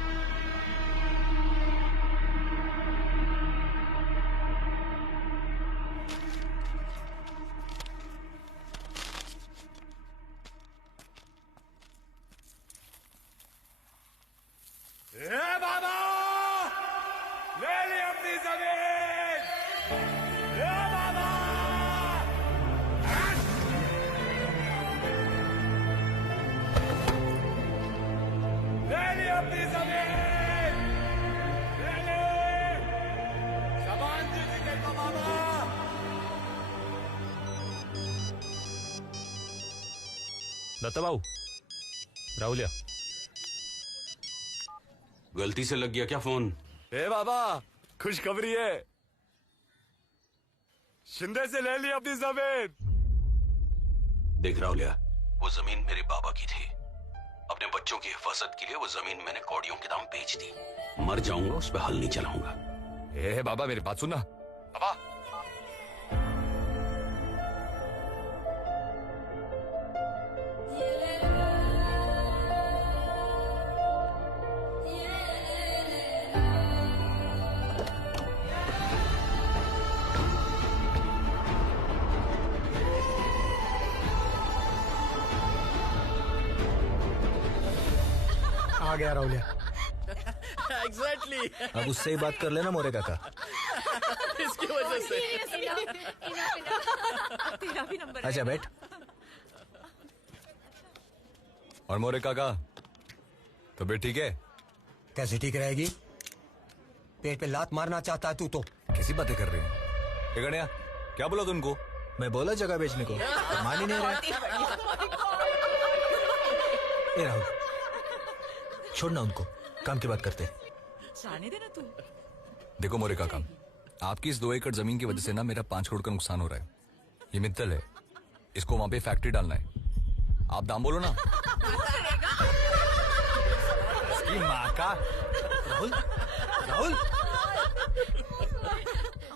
बाबा, ले ली अपनी जमीन। बाबा, ले ली अपनी जमीन। ले ली। जबान दीजिए तेरे को बाबा। दत्ता बाबू, राहुलिया। गलती से लग गया क्या फोन? ए बाबा, खुशखबरी है, शिंदे से ले ली अपनी जमीन। देख राहुलिया, वो जमीन मेरे बाबा की थी, अपने बच्चों की हिफाजत के लिए वो जमीन मैंने कौड़ियों के दाम बेच दी। मर जाऊंगा उस पर हल नहीं चलाऊंगा। ए बाबा मेरी बात सुनना बाबा। आ गया राहुलिया। एग्जैक्टली। अब उससे ही बात कर लेना मोरे काका। इसकी वजह से। तेरा भी नंबर। अच्छा बैठ। और मोरे काका तबीयत ठीक है? कैसे ठीक रहेगी? पेट पे लात मारना चाहता है तू तो। कैसी बातें कर रहे हैं? गणिया क्या बोला तुमको? मैं बोला जगह बेचने को, मान ही नहीं रहा। ए राहुल छोड़ना उनको, काम की बात करते हैं। जाने देना तू। देखो मोरे काका, आपकी इस 2 एकड़ जमीन की वजह से ना मेरा 5 करोड़ का नुकसान हो रहा है। ये मित्तल है, इसको वहां पे फैक्ट्री डालना है। आप दाम बोलो ना। इसकी माँ का। राहुल राहुल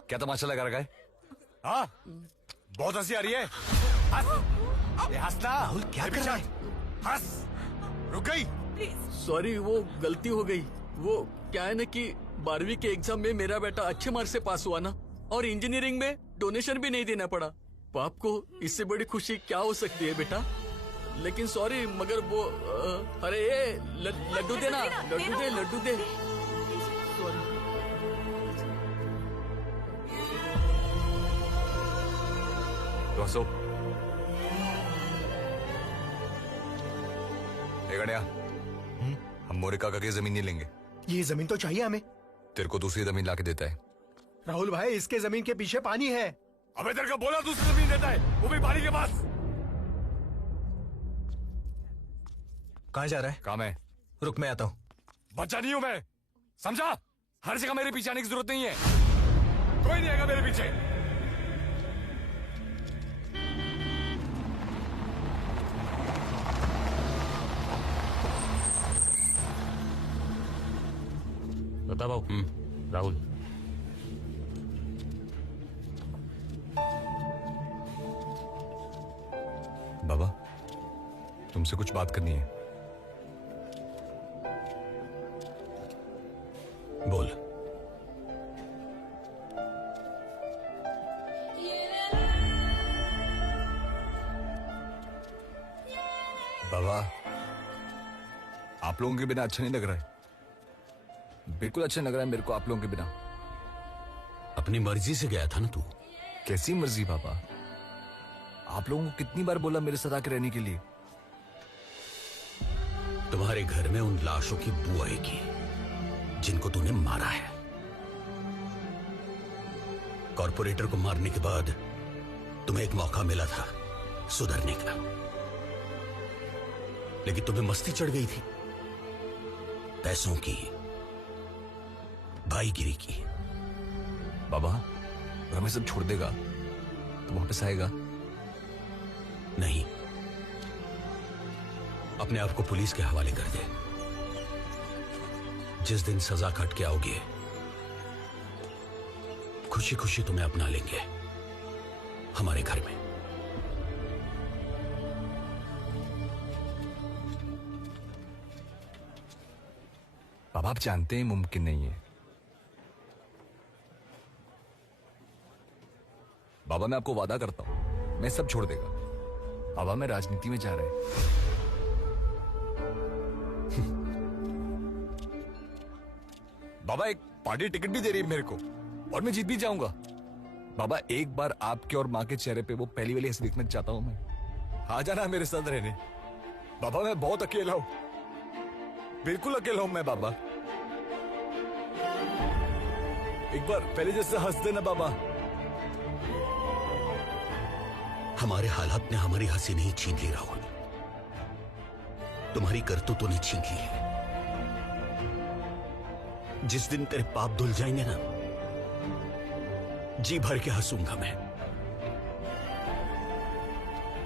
क्या तमाशा लगा रखा है? हाँ बहुत हंसी आ रही है। हंस। ये हंसना। राहुल क्या कर रहा है? हंस। रुक गई। सॉरी वो गलती हो गई। वो क्या है ना कि 12वीं के एग्जाम में मेरा बेटा अच्छे मार्क्स से पास हुआ ना, और इंजीनियरिंग में डोनेशन भी नहीं देना पड़ा। बाप को इससे बड़ी खुशी क्या हो सकती है बेटा? लेकिन सॉरी मगर वो अरे ये लड्डू दे ना, लड्डू दे। सॉरी। तो हंसो। गणिया हम मोरे काका की जमीन नहीं लेंगे। ये जमीन तो चाहिए हमें। तेरे को दूसरी जमीन लाके देता है। राहुल भाई इसके जमीन के पीछे पानी है। अबे तेरे को बोला दूसरी जमीन देता है, वो भी पानी के पास। कहाँ जा रहा है? काम है। रुक मैं आता हूँ। बच्चा नहीं हूं मैं, समझा? हर जगह मेरे पीछे आने की जरूरत नहीं है। कोई नहीं आएगा मेरे पीछे। बता बाबू। राहुल बाबा तुमसे कुछ बात करनी है। बोल। बाबा आप लोगों के बिना अच्छा नहीं लग रहा है। बिल्कुल अच्छा लग रहा है मेरे को आप लोगों के बिना। अपनी मर्जी से गया था ना तू। कैसी मर्जी बाबा? आप लोगों को कितनी बार बोला मेरे साथ आके रहने के लिए? तुम्हारे घर में उन लाशों की बू आएगी जिनको तूने मारा है। कॉर्पोरेटर को मारने के बाद तुम्हें एक मौका मिला था सुधरने का, लेकिन तुम्हें मस्ती चढ़ गई थी पैसों की, भाईगिरी की। बाबा अगर हमें सब छोड़ देगा तो वापस आएगा? नहीं, अपने आप को पुलिस के हवाले कर दे। जिस दिन सजा काट के आओगे खुशी खुशी तुम्हें अपना लेंगे हमारे घर में। बाबा आप जानते हैं मुमकिन नहीं है। बाबा मैं आपको वादा करता हूं मैं सब छोड़ देगा। बाबा मैं राजनीति में जा रहा है। बाबा एक पार्टी टिकट भी दे रही है मेरे को और मैं जीत भी जाऊंगा। बाबा एक बार आपके और माँ के चेहरे पे वो पहली वाली हंसी देखना चाहता हूं मैं। आ जाना मेरे साथ रहने। बाबा मैं बहुत अकेला हूं, बिल्कुल अकेला हूं मैं बाबा। एक बार पहले जैसे हंस देना बाबा। हमारे हालात ने हमारी हंसी नहीं छीन ली राहुल, तुम्हारी करतूतों ने छीन ली है। जिस दिन तेरे पाप धुल जाएंगे ना, जी भर के हंसूंगा मैं।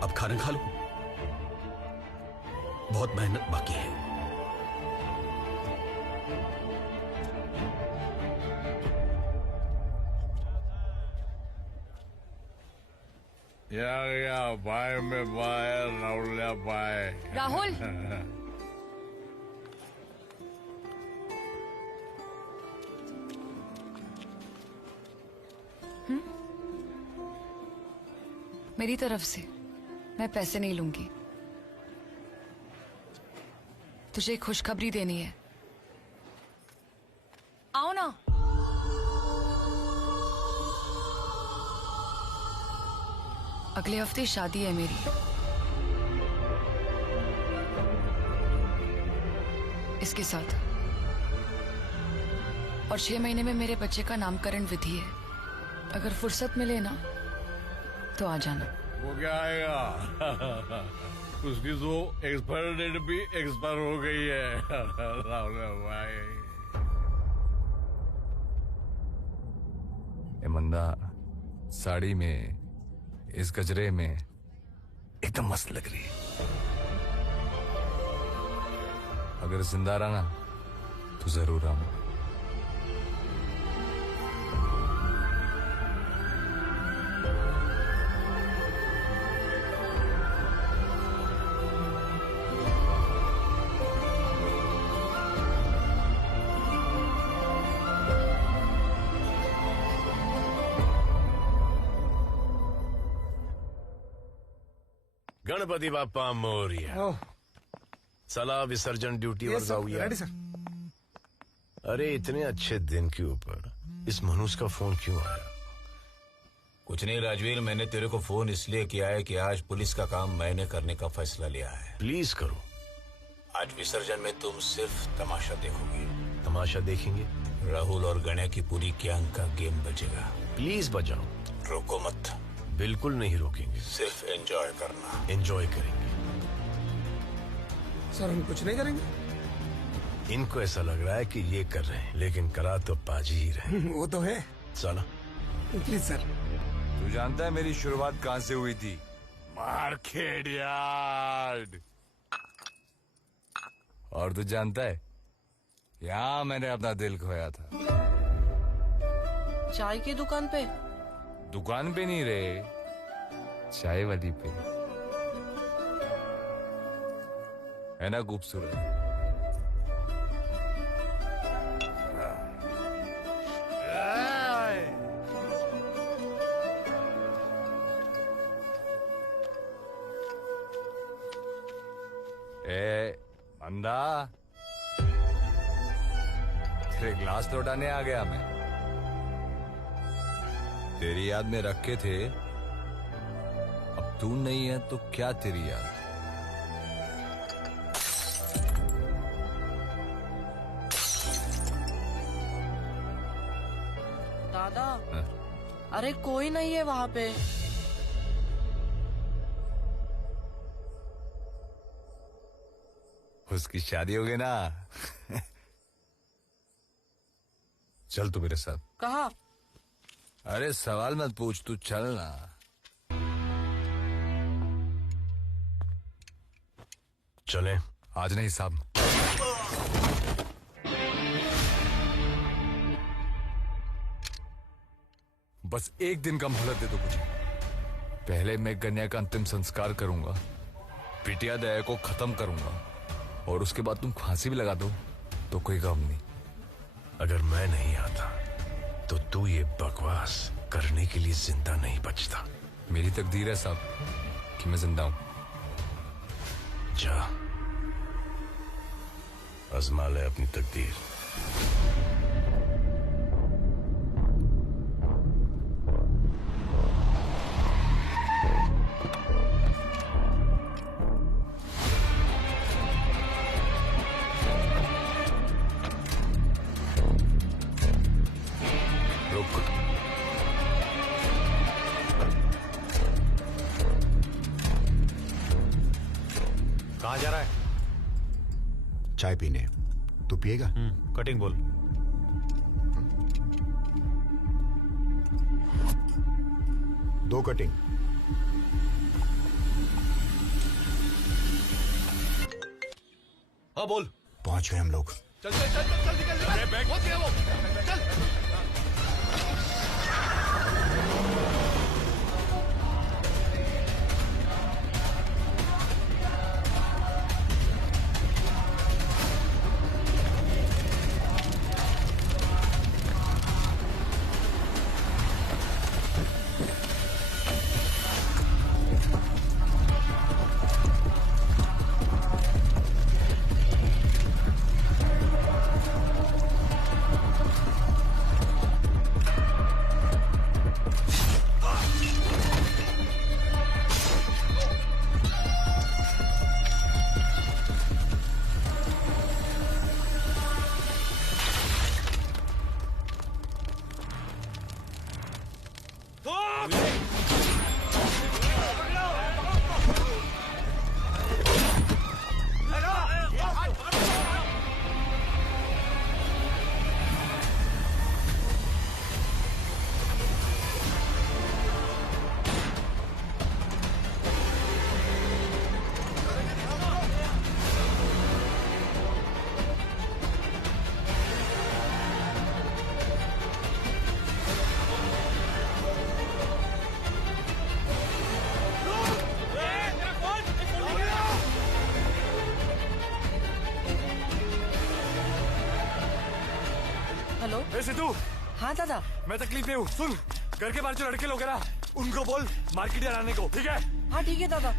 अब खाना खा लो, बहुत मेहनत बाकी है। या बाय में बाय राहुल बाय। राहुल मेरी तरफ से मैं पैसे नहीं लूंगी। तुझे एक खुशखबरी देनी है। आओ ना। अगले हफ्ते शादी है मेरी। इसके साथ और 6 महीने में मेरे बच्चे का नामकरण विधि है। अगर फुर्सत मिले ना तो आ जाना। वो क्या आएगा? उसकी तो एक्सपायर डेट भी एक्सपायर हो गई है। राहुल भाई मंदा साड़ी में इस गजरे में एकदम मस्त लग रही है। अगर जिंदा रहना तो जरूर आऊंगा। गणपति बाप्पा मोरिया। सलाह विसर्जन ड्यूटी और जाऊया। अरे इतने अच्छे दिन के ऊपर इस मनुष्य का फोन क्यों आया? कुछ नहीं राजवीर, मैंने तेरे को फोन इसलिए किया है कि आज पुलिस का काम मैंने करने का फैसला लिया है। प्लीज करो। आज विसर्जन में तुम सिर्फ तमाशा देखोगे। तमाशा देखेंगे? राहुल और गणेश की पूरी गैंग का गेम बजेगा। प्लीज बजाओ। रोको मत। बिल्कुल नहीं रोकेंगे। सिर्फ एंजॉय करना। एंजॉय करेंगे। सर हम कुछ नहीं करेंगे। इनको ऐसा लग रहा है कि ये कर रहे हैं, लेकिन करा तो पाजी ही रहे। वो तो है। चलो प्लीज सर। तू जानता है मेरी शुरुआत कहां से हुई थी? Market yard. और तू जानता है यहाँ मैंने अपना दिल खोया था। चाय की दुकान पे? दुकान पे नहीं रे, चाय वाली पे। है ना खूबसूरत? ए अंधा, तेरे ग्लास लौटाने आ गया मैं। तेरी याद में रखे थे, अब तू नहीं है तो क्या तेरी याद? दादा अरे कोई नहीं है वहाँ पे। उसकी शादी हो गई ना। चल तू मेरे साथ। कहाँ? अरे सवाल मत पूछ, तू चल ना। चले? आज नहीं साहब। बस एक दिन का मोहलत दे दो मुझे। पहले मैं कन्या का अंतिम संस्कार करूंगा, पिटिया दया को खत्म करूंगा, और उसके बाद तुम फांसी भी लगा दो तो कोई गम नहीं। अगर मैं नहीं आता तो तू ये बकवास करने के लिए जिंदा नहीं बचता। मेरी तकदीर है साहब कि मैं जिंदा हूं। जा आजमा ले अपनी तकदीर। कहाँ जा रहा है? चाय पीने। तू पिएगा? कटिंग बोल। दो कटिंग। हाँ बोल। पहुंच गए हम लोग। चल चल चल चल निकल। अरे बैग पहुंच गया वो। चल। हेलो। सिद्धू। हाँ दादा। मैं तकलीफ में हूँ। सुन, घर के बाहर जो लड़के लोग हैं ना, उनको बोल मार्केट यार्ड आने को, ठीक है? हाँ ठीक है दादा।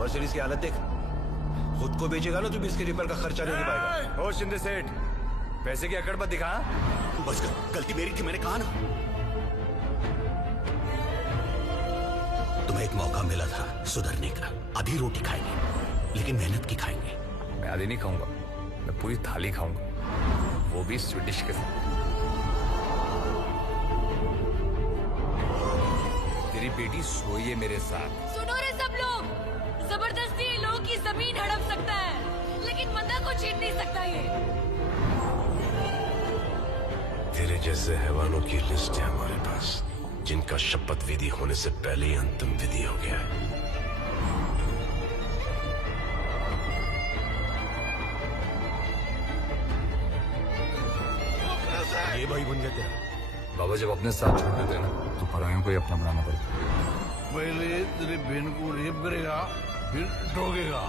मर्सिडीज की हालत देख। खुद को बेचेगा ना तू भी इसके रिपेयर का खर्चा नहीं पाएगा। ओ शिंदे सेठ, पैसे की अकड़ मत दिखा। बस गलती मेरी थी, मैंने कहा ना। तुम्हें एक मौका मिला था सुधरने का। आधी रोटी खाएंगे लेकिन मेहनत की खाएंगे। मैं आधी नहीं खाऊंगा, मैं पूरी थाली खाऊंगा, वो भी स्वीट के साथ। तेरी बेटी सोई है मेरे साथ। सुनो रे सब लोग, जबरदस्ती लोगों की जमीन हड़प सकता है लेकिन मंदा को छीन नहीं सकता ये। तेरे जैसे हैवानों की लिस्ट है हमारे पास, जिनका शपथ विधि होने से पहले ही अंतिम विधि हो गया है। ये भाई बन गया तेरा। बाबा जब अपने साथ छोड़ देते ना तो परायों को ही अपना बनाना पड़ता। पहले तेरे बहन को रेप करेगा फिर ठोकेगा।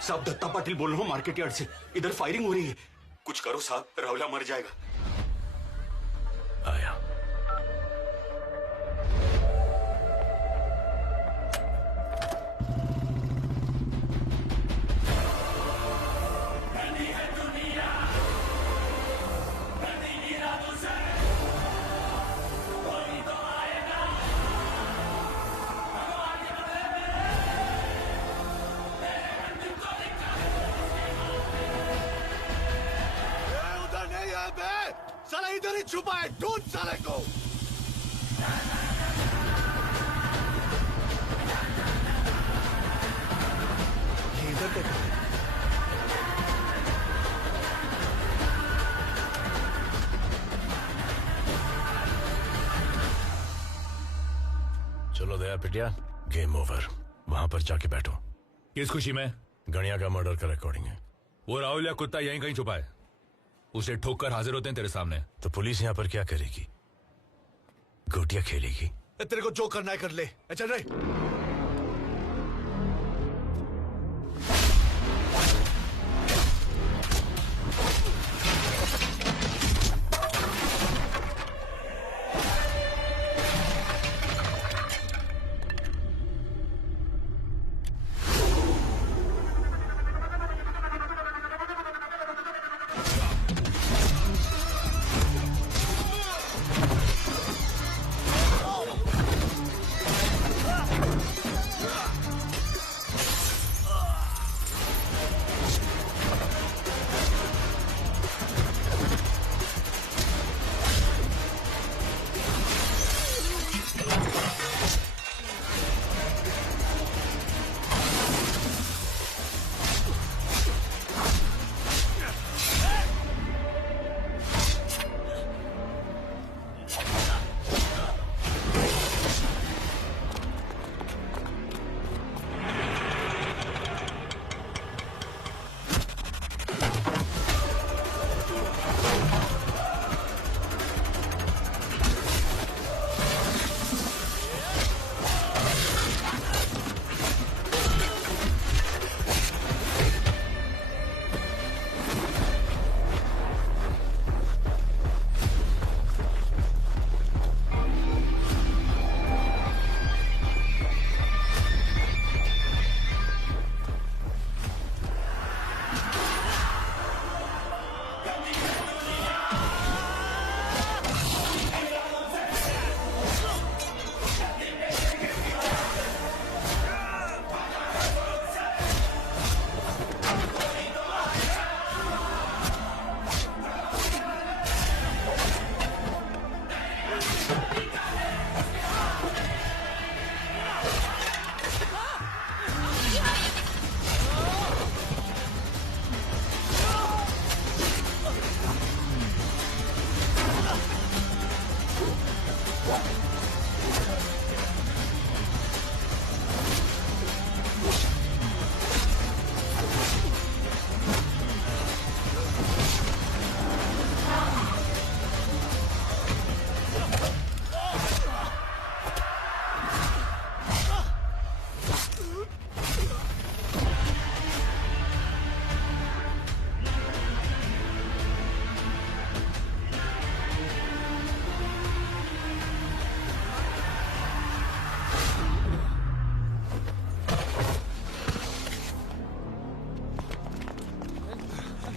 साहब दत्ता पाटिल बोल रहा हूँ मार्केट यार्ड से। इधर फायरिंग हो रही है, कुछ करो साहब, राहुला मर जाएगा। आया। साला इधर ही छुपा है, ढूंढ साले को। इधर देखो। चलो दया पिटिया, गेम ओवर। वहां पर जाके बैठो। किस खुशी में? गणिया का मर्डर का रिकॉर्डिंग है। वो राहुल या कुत्ता यहीं कहीं छुपा है, उसे ठोक कर हाजिर होते हैं तेरे सामने। तो पुलिस यहाँ पर क्या करेगी? गोटियां खेलेगी। तेरे को जो करना है कर ले। चल रहे।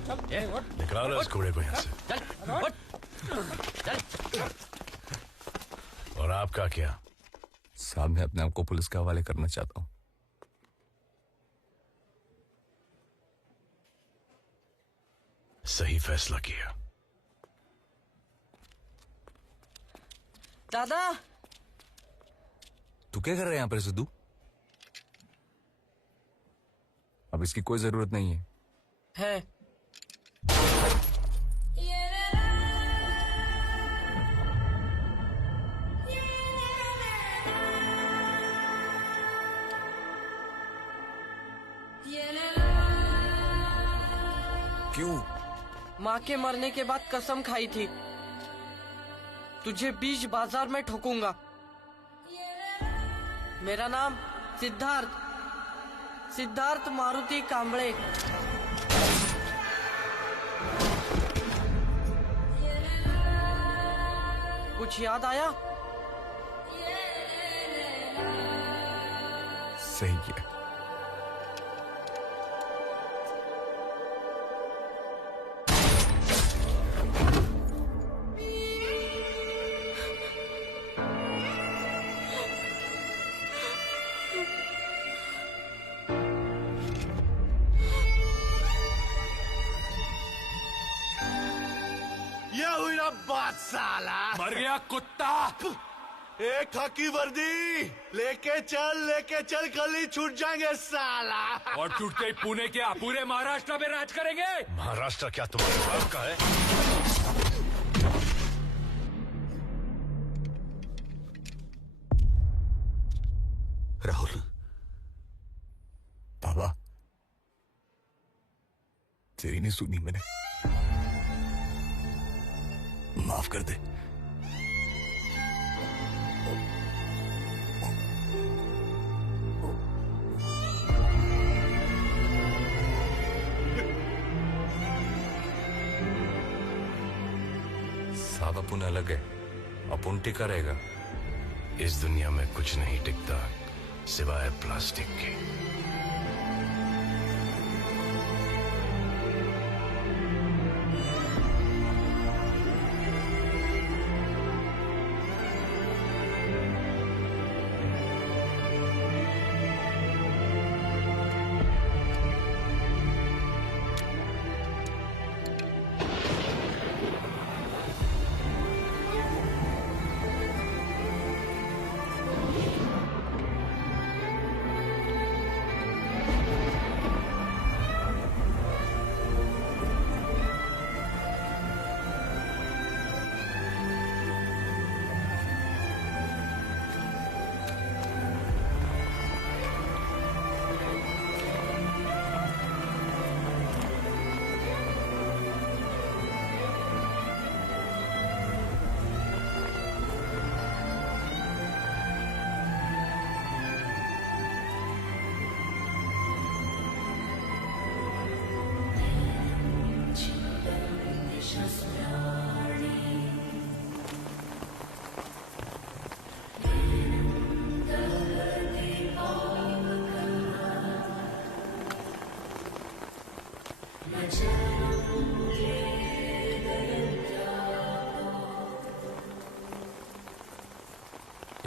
निकालो इस कूड़े को यहाँ से। और आपका क्या? साहब, मैं अपने आप को पुलिस के हवाले करना चाहता हूँ। सही फैसला किया। दादा, तू क्या कर रहा है यहाँ पर सिद्धू? अब इसकी कोई जरूरत नहीं है। है। क्यों? माँ के मरने के बाद कसम खाई थी, तुझे बीच बाजार में ठोकूंगा। मेरा नाम सिद्धार्थ मारुति कांबळे। कुछ याद आया? सही है। साला मर गया कुत्ता। एक खाकी वर्दी लेके चल गली छूट जाएंगे साला। और छूटते ही पुणे क्या पूरे महाराष्ट्र में राज करेंगे। महाराष्ट्र क्या तुम्हारे बाप का है? राहुल, बाबा, तेरी नहीं सुनी मैंने। माफ कर दे। साहब, अपन अलग है, अपन टिका रहेगा। इस दुनिया में कुछ नहीं टिकता सिवाय प्लास्टिक के।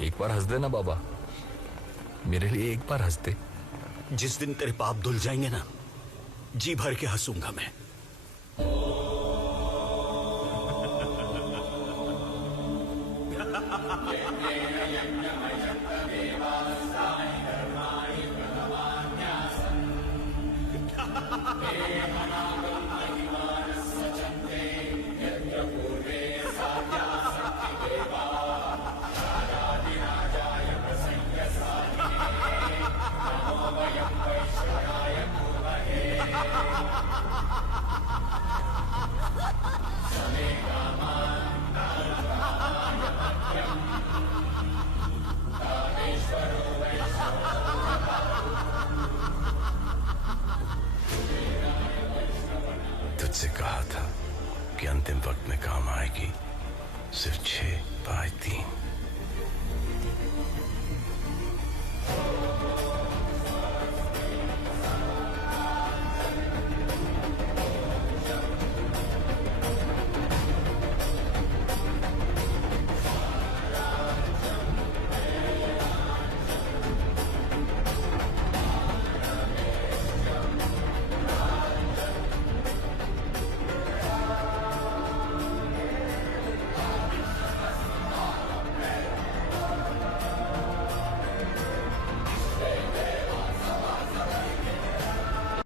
एक बार हंस देना बाबा, मेरे लिए एक बार हंस दे। जिस दिन तेरे पाप धुल जाएंगे ना, जी भर के हंसूंगा मैं। तुझसे कहा था कि अंतिम वक्त में काम आएगी सिर्फ 6/3।